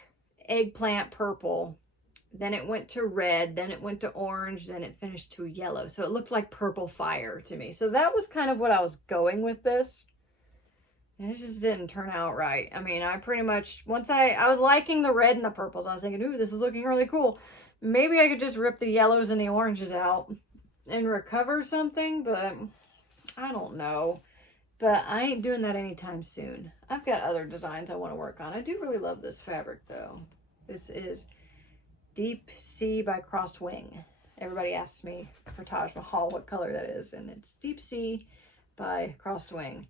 eggplant purple. Then it went to red, then it went to orange, then it finished to yellow. So it looked like purple fire to me. So that was kind of what I was going with this. And it just didn't turn out right. I mean, I pretty much, once I was liking the red and the purples. I was thinking, ooh, this is looking really cool. Maybe I could just rip the yellows and the oranges out and recover something, but I don't know. But I ain't doing that anytime soon. I've got other designs I want to work on. I do really love this fabric, though. This is Deep Sea by Crossed Wing. Everybody asks me for Taj Mahal what color that is, and it's Deep Sea by Crossed Wing.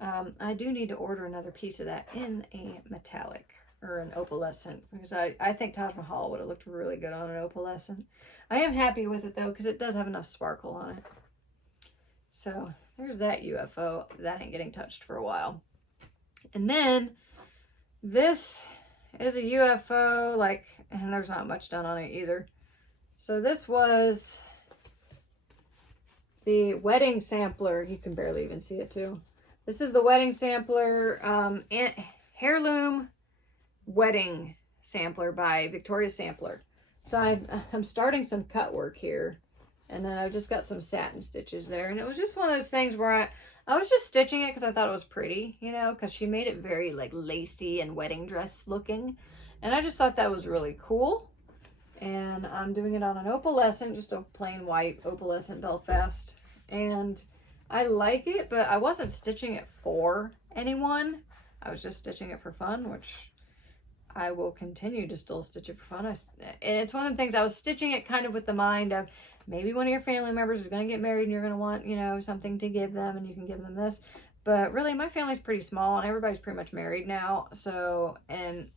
I do need to order another piece of that in a metallic or an opalescent, because I think Taj Mahal would have looked really good on an opalescent. I am happy with it though, because it does have enough sparkle on it. So there's that UFO. That ain't getting touched for a while. And then this is a UFO, like, and there's not much done on it either. So this was the wedding sampler. You can barely even see it too. This is the wedding sampler, heirloom wedding sampler by Victoria Sampler. So I'm starting some cut work here, and then I've just got some satin stitches there. And it was just one of those things where I was just stitching it because I thought it was pretty, you know, because she made it very like lacy and wedding dress looking. And I just thought that was really cool. And I'm doing it on an opalescent, just a plain white opalescent Belfast. And I like it, but I wasn't stitching it for anyone. I was just stitching it for fun, which I will continue to still stitch it for fun. And it's one of the things, I was stitching it kind of with the mind of maybe one of your family members is going to get married and you're going to want, you know, something to give them, and you can give them this. But really, my family's pretty small and everybody's pretty much married now. So, and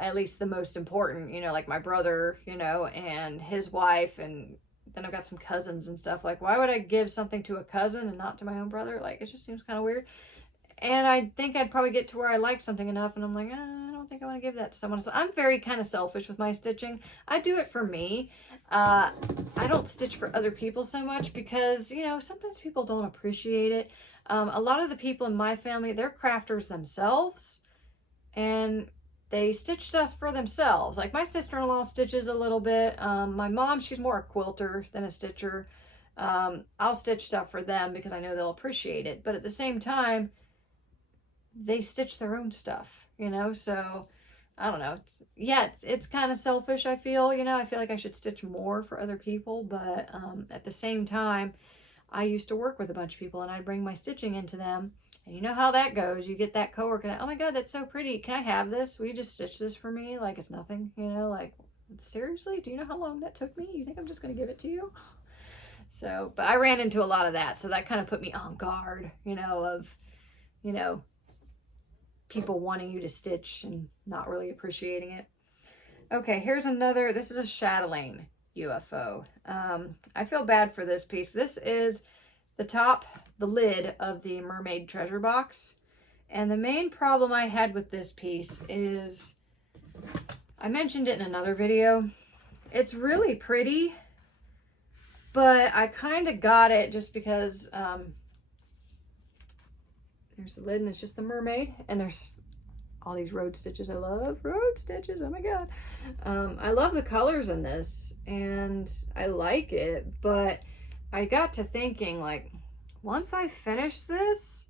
at least the most important, you know, like my brother, you know, and his wife, and then I've got some cousins and stuff. Like, why would I give something to a cousin and not to my own brother? Like, it just seems kind of weird. And I think I'd probably get to where I like something enough, and I'm like, I don't think I want to give that to someone. So I'm very kind of selfish with my stitching. I do it for me. I don't stitch for other people so much because, you know, sometimes people don't appreciate it. A lot of the people in my family, they're crafters themselves, and they stitch stuff for themselves. Like my sister-in-law stitches a little bit. My mom, she's more a quilter than a stitcher. I'll stitch stuff for them because I know they'll appreciate it. But at the same time, they stitch their own stuff, you know? So, I don't know. It's kind of selfish, I feel. You know, I feel like I should stitch more for other people. But at the same time, I used to work with a bunch of people, and I'd bring my stitching into them. And you know how that goes. You get that coworker that, oh my God, that's so pretty. Can I have this? Will you just stitch this for me? Like it's nothing, you know, like, seriously? Do you know how long that took me? You think I'm just going to give it to you? So, but I ran into a lot of that. So that kind of put me on guard, you know, of, you know, people wanting you to stitch and not really appreciating it. Okay, here's another. This is a chatelaine UFO. I feel bad for this piece. This is the lid of the mermaid treasure box. And the main problem I had with this piece is, I mentioned it in another video. It's really pretty, but I kind of got it just because There's the lid, and it's just the mermaid. And there's all these road stitches. I love road stitches. Oh my god. I love the colors in this, and I like it, but I got to thinking, like, once I finish this,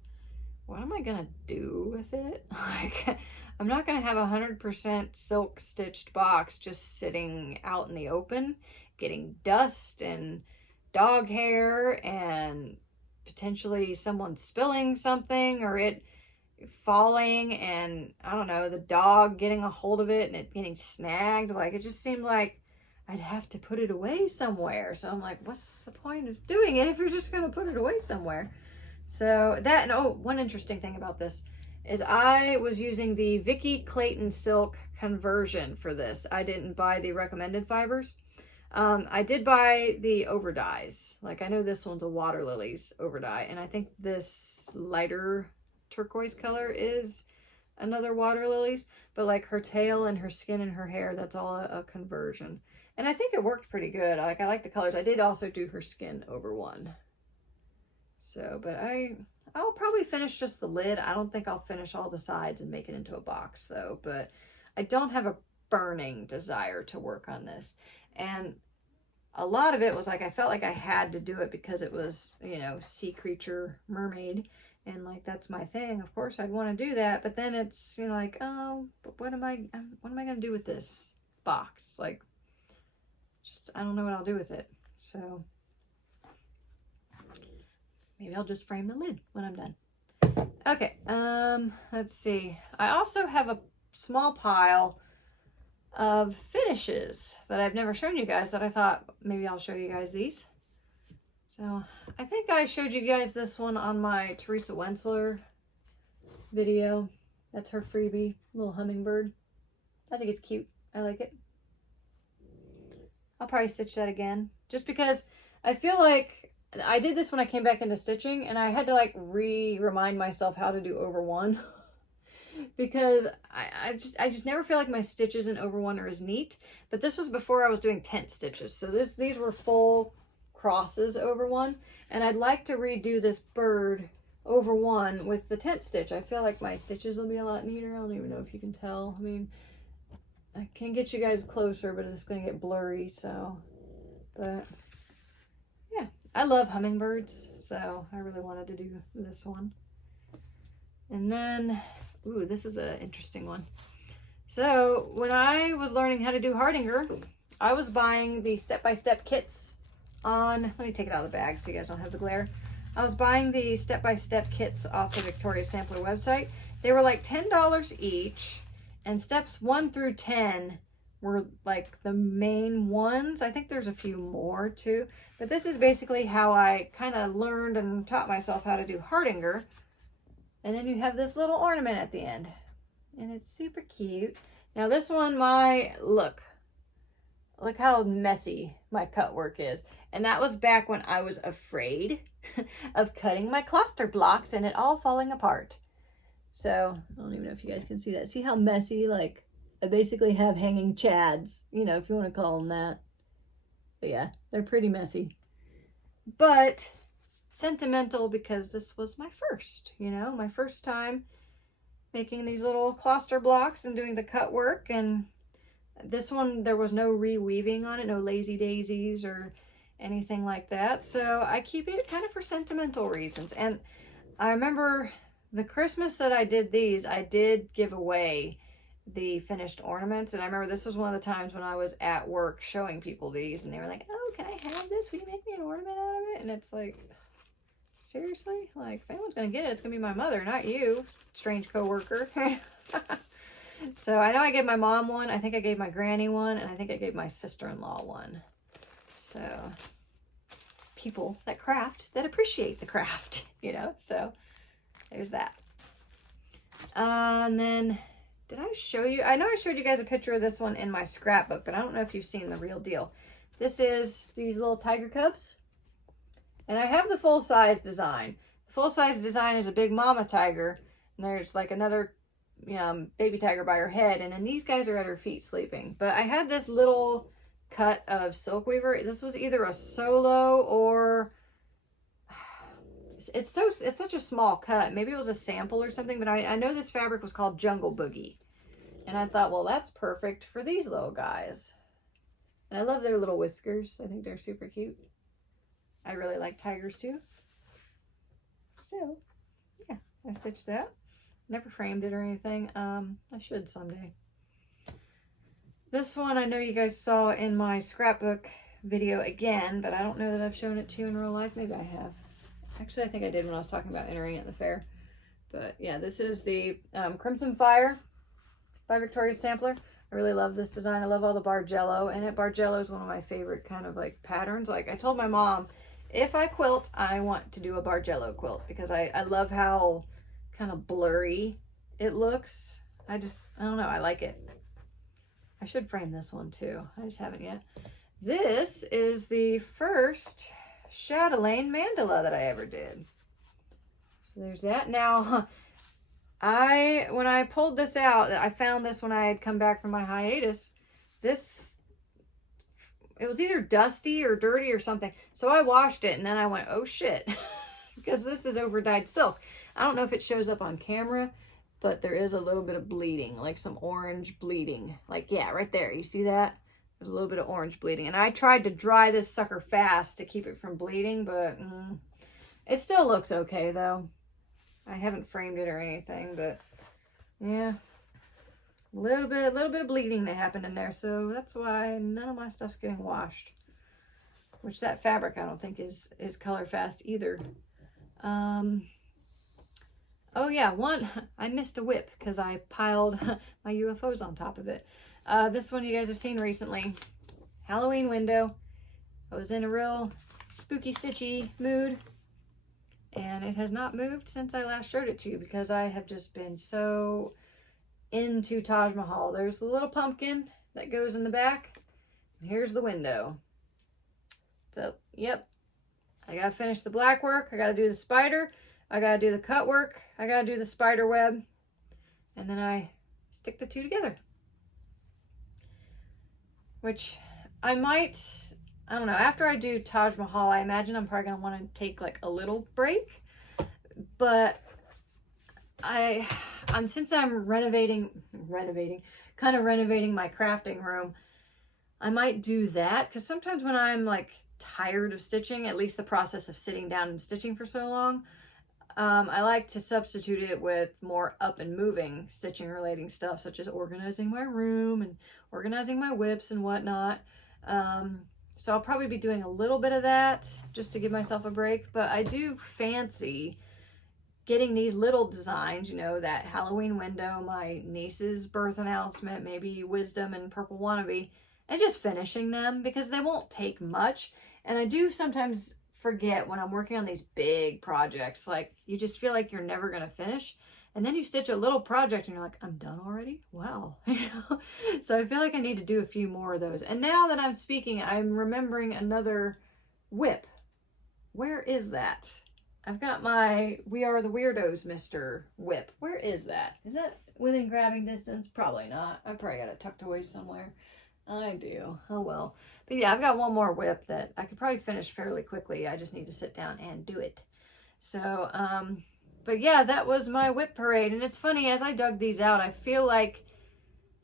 what am I gonna do with it? Like, I'm not gonna have 100% silk stitched box just sitting out in the open, getting dust and dog hair and potentially someone spilling something, or it falling and, I don't know, the dog getting a hold of it and it getting snagged. Like, it just seemed like I'd have to put it away somewhere. So I'm like, what's the point of doing it if you're just gonna put it away somewhere? So that, and oh, one interesting thing about this is I was using the Vicky Clayton silk conversion for this. I didn't buy the recommended fibers. I did buy the over dyes. Like, I know this one's a Water Lilies over dye, and I think this lighter turquoise color is another Water Lilies, but like her tail and her skin and her hair, that's all a conversion. And I think it worked pretty good. Like, I like the colors. I did also do her skin over one. So, but I'll probably finish just the lid. I don't think I'll finish all the sides and make it into a box though, but I don't have a burning desire to work on this. And a lot of it was like, I felt like I had to do it because it was, you know, sea creature mermaid. And like, that's my thing. Of course I'd want to do that, but then it's, you know, like, oh, but what am I going to do with this box? Like, just, I don't know what I'll do with it. So maybe I'll just frame the lid when I'm done. Okay, let's see. I also have a small pile of finishes that I've never shown you guys that I thought maybe I'll show you guys these. So I think I showed you guys this one on my Teresa Wensler video. That's her freebie, little hummingbird. I think it's cute. I like it. I'll probably stitch that again just because I feel like I did this when I came back into stitching, and I had to like remind myself how to do over one because I just never feel like my stitches in over one are as neat. But this was before I was doing tent stitches, so these were full crosses over one, and I'd like to redo this bird over one with the tent stitch. I feel like my stitches will be a lot neater. I don't even know if you can tell. I mean, I can get you guys closer, but it's going to get blurry, so, but yeah, I love hummingbirds, so I really wanted to do this one. And then, ooh, this is an interesting one. So when I was learning how to do Hardanger, I was buying the step-by-step kits on, let me take it out of the bag so you guys don't have the glare. I was buying the step-by-step kits off the Victoria Sampler website. They were like $10 each, and steps 1 through 10 were like the main ones. I think there's a few more too, but this is basically how I kind of learned and taught myself how to do Hardanger. And then you have this little ornament at the end, and it's super cute. Now this one, look how messy my cut work is. And that was back when I was afraid of cutting my cluster blocks and it all falling apart. So I don't even know if you guys can see that. See how messy, like, I basically have hanging chads, you know, if you want to call them that. But yeah, they're pretty messy. But sentimental because this was my first, you know, my first time making these little cluster blocks and doing the cut work. And this one, there was no reweaving on it, no lazy daisies or anything like that. So I keep it kind of for sentimental reasons. And I remember the Christmas that I did these, I did give away the finished ornaments. And I remember this was one of the times when I was at work showing people these, and they were like, oh, can I have this? Will you make me an ornament out of it? And it's like, seriously? Like, if anyone's going to get it, it's going to be my mother, not you, strange coworker. So I know I gave my mom one, I think I gave my granny one, and I think I gave my sister-in-law one. So people that craft, that appreciate the craft, you know, so there's that. And then, did I show you? I know I showed you guys a picture of this one in my scrapbook, but I don't know if you've seen the real deal. This is these little tiger cubs. And I have the full-size design. The full-size design is a big mama tiger, and there's like another baby tiger by her head, and then these guys are at her feet sleeping. But I had this little cut of silk weaver. This was either a solo or it's such a small cut. Maybe it was a sample or something, but I know this fabric was called Jungle Boogie. And I thought, well, that's perfect for these little guys. And I love their little whiskers. I think they're super cute. I really like tigers too. So, yeah, I stitched that. Never framed it or anything. I should someday. This one I know you guys saw in my scrapbook video again, but I don't know that I've shown it to you in real life. Maybe I have. Actually, I think I did when I was talking about entering it at the fair. But yeah, this is the Crimson Fire by Victoria's Sampler. I really love this design. I love all the Bargello in it. Bargello is one of my favorite kind of like patterns. Like I told my mom, if I quilt, I want to do a Bargello quilt because I love how kind of blurry it looks. I don't know. I like it. I should frame this one too. I just haven't yet. This is the first chatelaine mandala that I ever did. So there's that. Now, when I pulled this out, I found this when I had come back from my hiatus. It was either dusty or dirty or something. So I washed it and then I went, oh shit, because this is overdyed silk. I don't know if it shows up on camera, but there is a little bit of bleeding, like some orange bleeding. Like, yeah, right there. You see that? There's a little bit of orange bleeding. And I tried to dry this sucker fast to keep it from bleeding, but it still looks okay, though. I haven't framed it or anything, but yeah. A little bit of bleeding that happened in there, so that's why none of my stuff's getting washed. Which that fabric I don't think is color fast either. Oh yeah, I missed a WIP because I piled my UFOs on top of it. This one you guys have seen recently. Halloween window. I was in a real spooky stitchy mood. And it has not moved since I last showed it to you because I have just been so into Taj Mahal. There's the little pumpkin that goes in the back. And here's the window. So, yep. I gotta finish the black work. I gotta do the spider. I gotta do the cut work. I gotta do the spider web. And then I stick the two together. Which I don't know, after I do Taj Mahal, I imagine I'm probably gonna want to take like a little break. But since I'm renovating my crafting room, I might do that. Because sometimes when I'm like tired of stitching, at least the process of sitting down and stitching for so long, I like to substitute it with more up and moving stitching relating stuff, such as organizing my room and organizing my WIPs and whatnot. So I'll probably be doing a little bit of that just to give myself a break, but I do fancy getting these little designs, you know, that Halloween window, my niece's birth announcement, maybe Wisdom and Purple Wannabe, and just finishing them because they won't take much. And I do sometimes forget when I'm working on these big projects, like you just feel like you're never going to finish. And then you stitch a little project and you're like, I'm done already? Wow. So I feel like I need to do a few more of those. And now that I'm speaking, I'm remembering another WIP. Where is that? I've got my We Are the Weirdos Mr. WIP. Where is that? Is that within grabbing distance? Probably not. I probably got it tucked away somewhere. I do. Oh well. But yeah, I've got one more WIP that I could probably finish fairly quickly. I just need to sit down and do it. So, but yeah, that was my WIP parade. And it's funny, as I dug these out, I feel like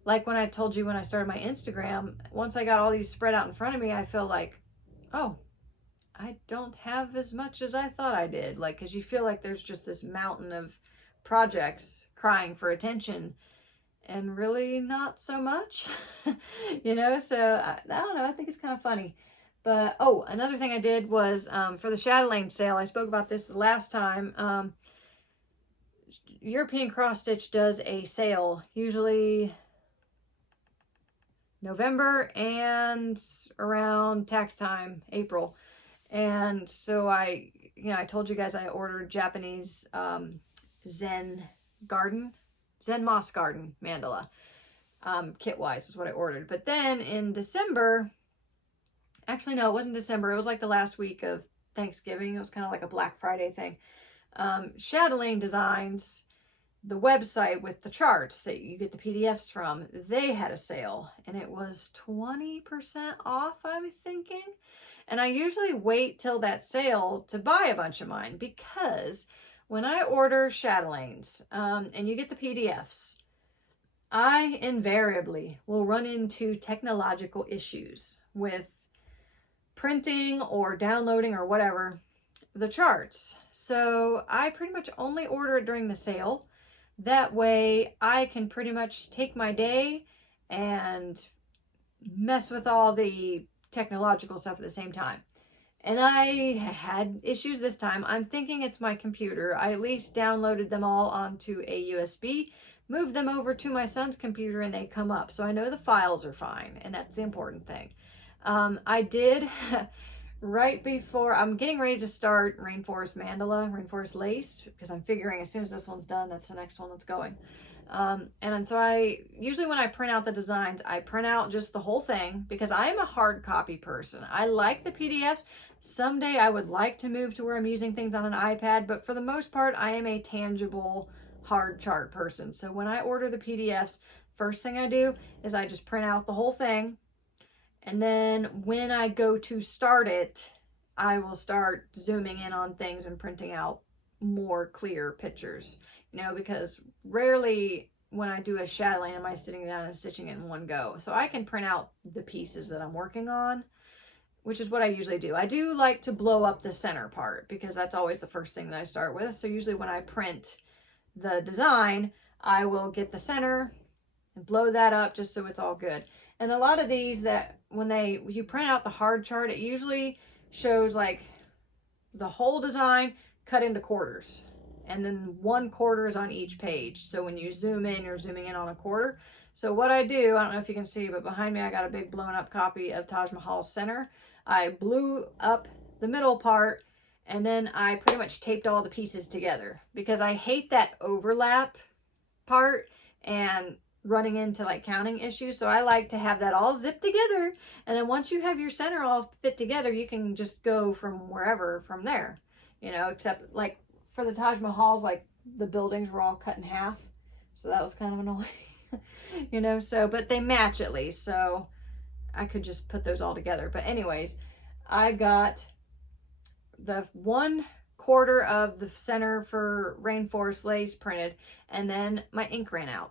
when I told you when I started my Instagram, once I got all these spread out in front of me, I feel like, oh, I don't have as much as I thought I did. Like, because you feel like there's just this mountain of projects crying for attention and really not so much, you know? So I don't know, I think it's kind of funny. But, oh, another thing I did was for the chatelaine sale, I spoke about this the last time. European Cross Stitch does a sale, usually November and around tax time, April. And so I told you guys I ordered Japanese Zen Moss Garden mandala. Kit-wise is what I ordered. But then in December, actually no, it wasn't December. It was like the last week of Thanksgiving. It was kind of like a Black Friday thing. Chatelaine Designs, the website with the charts that you get the PDFs from, they had a sale and it was 20% off, I'm thinking. And I usually wait till that sale to buy a bunch of mine, because when I order chatelaines, and you get the PDFs, I invariably will run into technological issues with printing or downloading or whatever the charts. So I pretty much only order it during the sale. That way I can pretty much take my day and mess with all the technological stuff at the same time. And I had issues this time. I'm thinking it's my computer. I at least downloaded them all onto a USB, moved them over to my son's computer, and they come up. So I know the files are fine, and that's the important thing. I did, right before, I'm getting ready to start Rainforest Mandala, Rainforest Lace, because I'm figuring as soon as this one's done, that's the next one that's going. And so usually when I print out the designs, I print out just the whole thing, because I am a hard copy person. I like the PDFs. Someday I would like to move to where I'm using things on an iPad, but for the most part, I am a tangible hard chart person. So when I order the PDFs, first thing I do is I just print out the whole thing. And then when I go to start it, I will start zooming in on things and printing out more clear pictures, you know, because rarely when I do a chatelaine am I sitting down and stitching it in one go. So I can print out the pieces that I'm working on, which is what I usually do. I do like to blow up the center part, because that's always the first thing that I start with. So usually when I print the design, I will get the center and blow that up just so it's all good. And a lot of these, that when you print out the hard chart, it usually shows like the whole design cut into quarters, and then 1/4 is on each page. So when you zoom in, you're zooming in on a quarter. So what I do, I don't know if you can see, but behind me I got a big blown up copy of Taj Mahal's center. I blew up the middle part, and then I pretty much taped all the pieces together, because I hate that overlap part and running into like counting issues. So I like to have that all zipped together, and then once you have your center all fit together, you can just go from wherever from there, you know, except like for the Taj Mahals, like the buildings were all cut in half, so that was kind of annoying. You know, so but they match at least, so I could just put those all together. But anyways, I got the 1/4 of the center for Rainforest Lace printed, and then my ink ran out,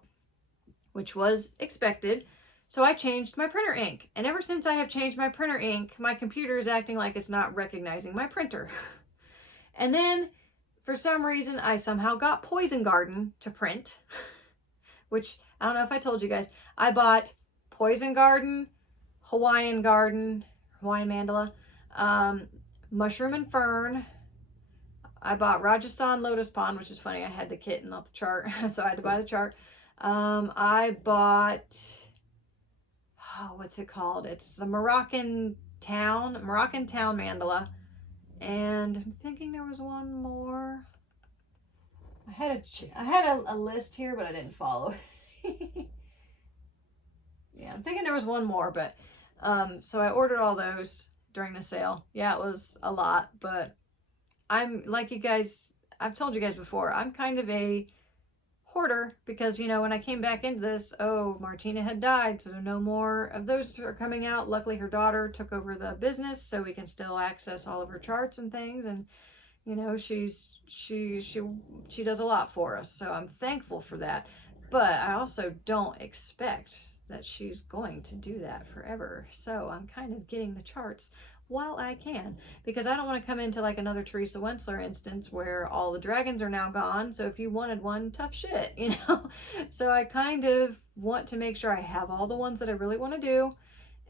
which was expected. So I changed my printer ink. And ever since I have changed my printer ink, my computer is acting like it's not recognizing my printer. And then for some reason, I somehow got Poison Garden to print, which I don't know if I told you guys. I bought Poison Garden, Hawaiian Mandala, Mushroom and Fern. I bought Rajasthan Lotus Pond, which is funny. I had the kit and not the chart, so I had to buy the chart. I bought, what's it called? It's the Moroccan Town Mandala. And I'm thinking there was one more. I had a list here, but I didn't follow it. Yeah, I'm thinking there was one more, but so I ordered all those during the sale. Yeah, it was a lot, but I'm like you guys, I've told you guys before, I'm kind of a hoarder, because, you know, when I came back into this, Martina had died, so no more of those are coming out. Luckily, her daughter took over the business, so we can still access all of her charts and things, and, you know, she does a lot for us, so I'm thankful for that. But I also don't expect that she's going to do that forever, so I'm kind of getting the charts while I can, because I don't want to come into like another Teresa Wentzler instance where all the dragons are now gone. So if you wanted one, tough shit, you know. So I kind of want to make sure I have all the ones that I really want to do.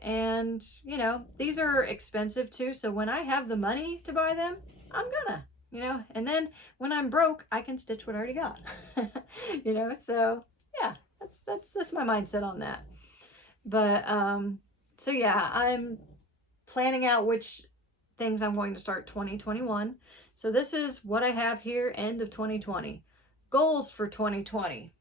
And, you know, these are expensive too, so when I have the money to buy them, I'm gonna, you know. And then when I'm broke, I can stitch what I already got. You know, so yeah, that's my mindset on that. But so yeah, I'm planning out which things I'm going to start 2021. So this is what I have here, end of 2020. Goals for 2020.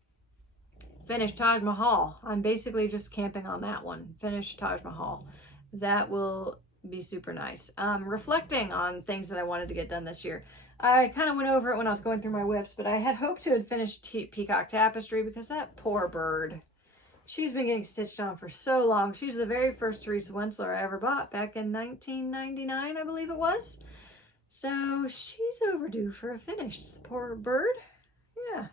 Finish Taj Mahal. I'm basically just camping on that one. Finish Taj Mahal. That will be super nice. Reflecting on things that I wanted to get done this year. I kind of went over it when I was going through my WIPs, but I had hoped to have finished Peacock Tapestry, because that poor bird She's been getting stitched on for so long. She's the very first Teresa Wensler I ever bought back in 1999, I believe it was. So she's overdue for a finish. Poor bird. Yeah.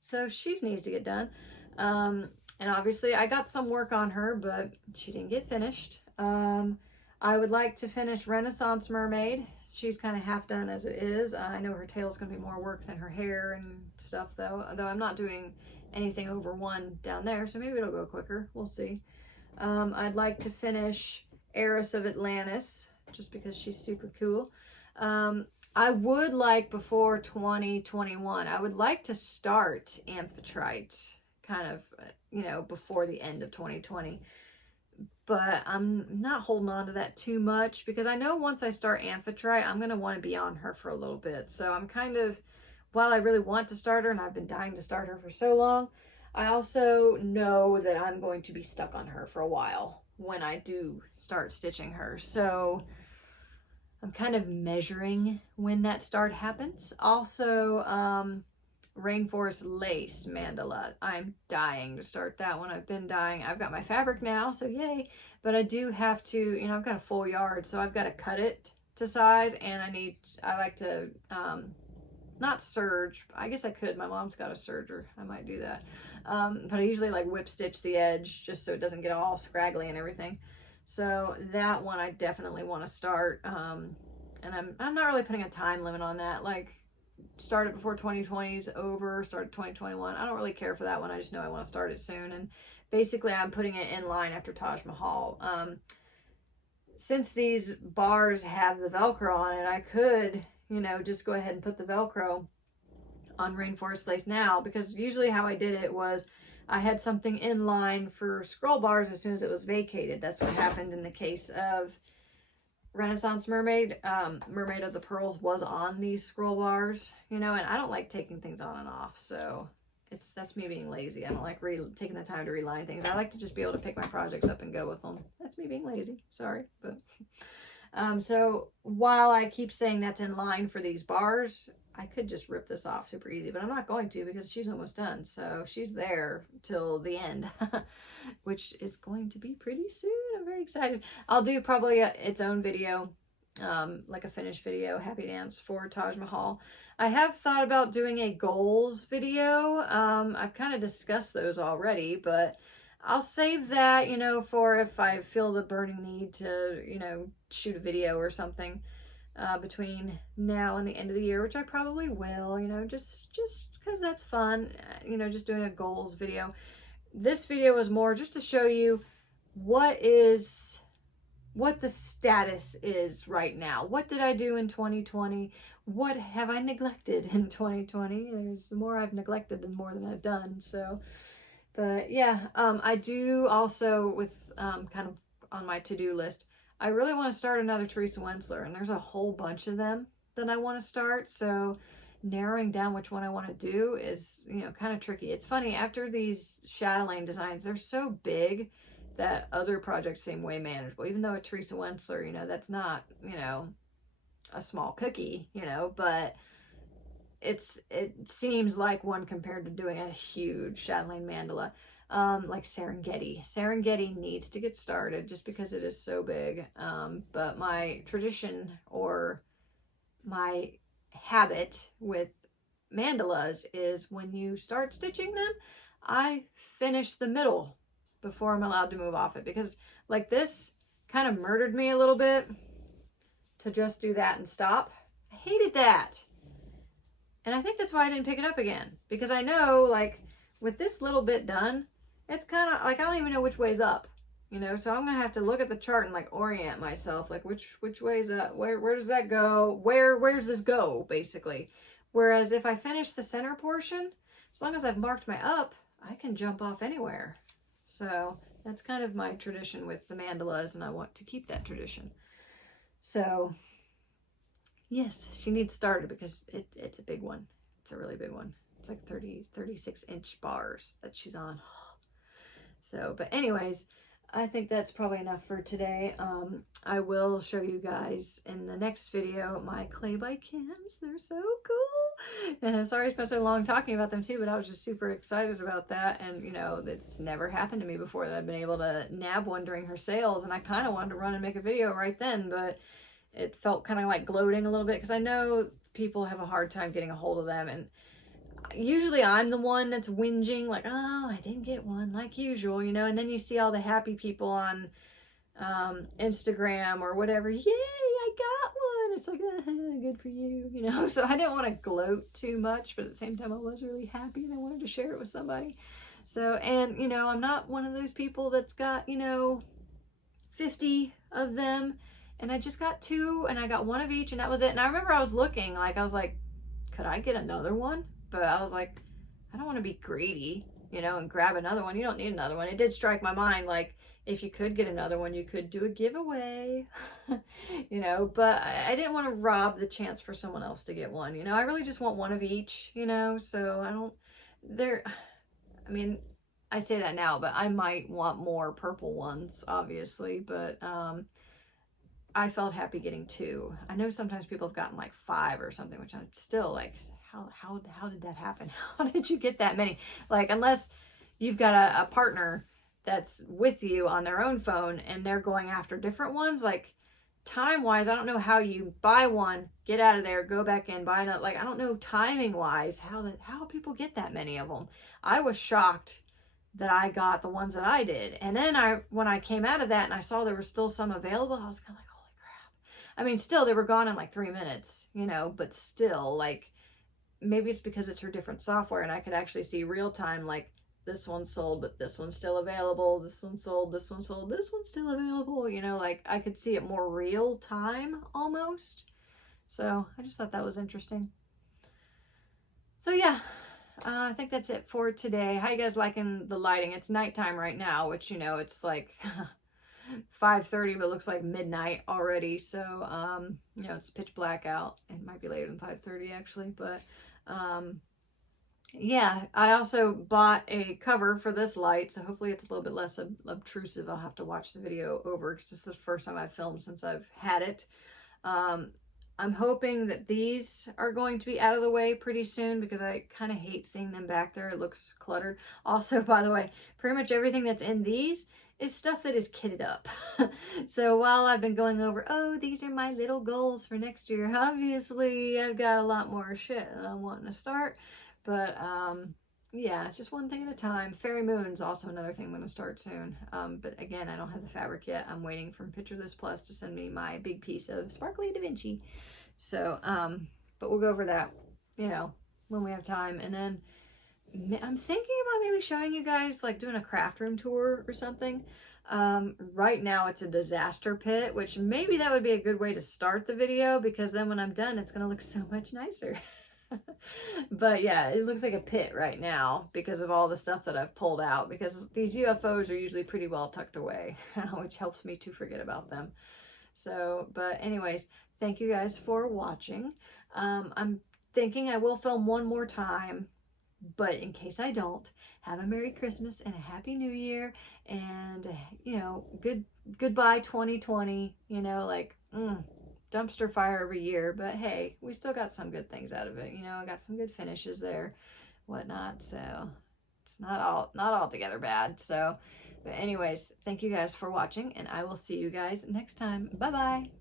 So she needs to get done. And obviously I got some work on her, but she didn't get finished. I would like to finish Renaissance Mermaid. She's kind of half done as it is. I know her tail's going to be more work than her hair and stuff, though I'm not doing anything over 1 down there, so maybe it'll go quicker. We'll see. I'd like to finish Heiress of Atlantis, just because she's super cool. I would like, before 2021, I would like to start Amphitrite kind of, you know, before the end of 2020. But I'm not holding on to that too much, because I know once I start Amphitrite, I'm going to want to be on her for a little bit. So I'm kind of, while I really want to start her, and I've been dying to start her for so long, I also know that I'm going to be stuck on her for a while when I do start stitching her. So I'm kind of measuring when that start happens. Also, Rainforest Lace Mandala. I'm dying to start that one. I've been dying. I've got my fabric now, so yay. But I do have to, you know, I've got a full yard, so I've got to cut it to size, and I like to, not serge. I guess I could. My mom's got a serger. I might do that. But I usually like whip stitch the edge just so it doesn't get all scraggly and everything. So that one I definitely want to start. And I'm not really putting a time limit on that. Like, start it before 2020 is over, start 2021. I don't really care for that one. I just know I want to start it soon. And basically I'm putting it in line after Taj Mahal. Since these bars have the Velcro on it, I could, you know, just go ahead and put the Velcro on Rainforest Lace now, because usually how I did it was I had something in line for scroll bars as soon as it was vacated. That's what happened in the case of Renaissance Mermaid. Mermaid of the Pearls was on these scroll bars, you know, and I don't like taking things on and off, so that's me being lazy. I don't like taking the time to reline things. I like to just be able to pick my projects up and go with them. That's me being lazy, sorry. But so while I keep saying that's in line for these bars, I could just rip this off super easy, but I'm not going to, because she's almost done. So she's there till the end, which is going to be pretty soon. I'm very excited. I'll do probably its own video, like a finished video, happy dance for Taj Mahal. I have thought about doing a goals video. I've kind of discussed those already, but I'll save that, you know, for if I feel the burning need to, you know, shoot a video or something between now and the end of the year, which I probably will, you know, just because that's fun, you know, just doing a goals video. This video was more just to show you what the status is right now. What did I do in 2020? What have I neglected in 2020? There's more I've neglected than more than I've done. So, but yeah, I do also, with kind of on my to-do list, I really want to start another Teresa Wensler, and there's a whole bunch of them that I want to start. So narrowing down which one I want to do is, you know, kind of tricky. It's funny, after these chatelaine designs, they're so big that other projects seem way manageable. Even though a Teresa Wensler, you know, that's not, you know, a small cookie, you know, but it seems like one compared to doing a huge chatelaine mandala. Like Serengeti. Serengeti needs to get started just because it is so big. But my tradition, or my habit with mandalas, is when you start stitching them, I finish the middle before I'm allowed to move off it, because like this kind of murdered me a little bit to just do that and stop. I hated that. And I think that's why I didn't pick it up again, because I know, like, with this little bit done, it's kind of like, I don't even know which way's up, you know, so I'm gonna have to look at the chart and like orient myself, like which way's up, where does that go, where's this go, basically. Whereas if I finish the center portion, as long as I've marked my up, I can jump off anywhere. So that's kind of my tradition with the mandalas, and I want to keep that tradition. So yes, she needs started, because it's a big one. It's a really big one. It's like 36-inch bars that she's on. So, but anyways, I think that's probably enough for today. I will show you guys in the next video my clay by cams. They're so cool. And sorry I spent so long talking about them too, but I was just super excited about that. And you know, it's never happened to me before that I've been able to nab one during her sales. And I kind of wanted to run and make a video right then, but it felt kind of like gloating a little bit because I know people have a hard time getting a hold of them. And usually I'm the one that's whinging, like, oh, I didn't get one, like usual, you know, and then you see all the happy people on Instagram or whatever, yay, I got one. It's like, good for you, you know. So I didn't want to gloat too much, but at the same time I was really happy and I wanted to share it with somebody. So, and you know, I'm not one of those people that's got, you know, 50 of them, and I just got 2 and I got 1 of each and that was it. And I remember I was looking, like, I was like, could I get another one? But I was like, I don't want to be greedy, you know, and grab another one. You don't need another one. It did strike my mind, like, if you could get another one, you could do a giveaway, you know, but I didn't want to rob the chance for someone else to get one, you know. I really just want 1 of each, you know, so I don't, I mean, I say that now, but I might want more purple ones, obviously, but I felt happy getting 2. I know sometimes people have gotten like 5 or something, which I'm still like, how did that happen? How did you get that many? Like, unless you've got a partner that's with you on their own phone and they're going after different ones, like time wise, I don't know how you buy one, get out of there, go back in, buy another. Like, I don't know timing wise how people get that many of them. I was shocked that I got the ones that I did. And then when I came out of that and I saw there were still some available, I was kind of like, holy crap. I mean, still, they were gone in like 3 minutes, you know, but still, like, maybe it's because it's her different software and I could actually see real time, like, this one's sold, but this one's still available. This one's sold, this one's sold, this one's still available. You know, like, I could see it more real time almost. So I just thought that was interesting. So yeah, I think that's it for today. How you guys liking the lighting? It's nighttime right now, which, you know, it's like 5:30, but it looks like midnight already. So, you know, it's pitch black out. It might be later than 5:30 actually, but yeah, I also bought a cover for this light, so hopefully it's a little bit less obtrusive. I'll have to watch the video over because this is the first time I've filmed since I've had it. I'm hoping that these are going to be out of the way pretty soon because I kind of hate seeing them back there. It looks cluttered. Also, by the way, pretty much everything that's in these is stuff that is kitted up. So while I've been going over, oh, these are my little goals for next year, obviously I've got a lot more shit that I'm wanting to start. But yeah, it's just one thing at a time. Fairy Moon's also another thing I'm going to start soon. But again, I don't have the fabric yet. I'm waiting for Picture This Plus to send me my big piece of Sparkly Da Vinci. So, but we'll go over that, you know, when we have time. And then I'm thinking about maybe showing you guys, like, doing a craft room tour or something. Right now it's a disaster pit, which maybe that would be a good way to start the video because then when I'm done, it's going to look so much nicer. But yeah, it looks like a pit right now because of all the stuff that I've pulled out, because these UFOs are usually pretty well tucked away, which helps me to forget about them. So, but anyways, thank you guys for watching. I'm thinking I will film one more time, but in case I don't, have a Merry Christmas and a Happy New Year, and you know, goodbye 2020, you know, like, dumpster fire every year, but hey, we still got some good things out of it, you know. I got some good finishes there, whatnot, so it's not all together bad. So, but anyways, thank you guys for watching, and I will see you guys next time. Bye bye.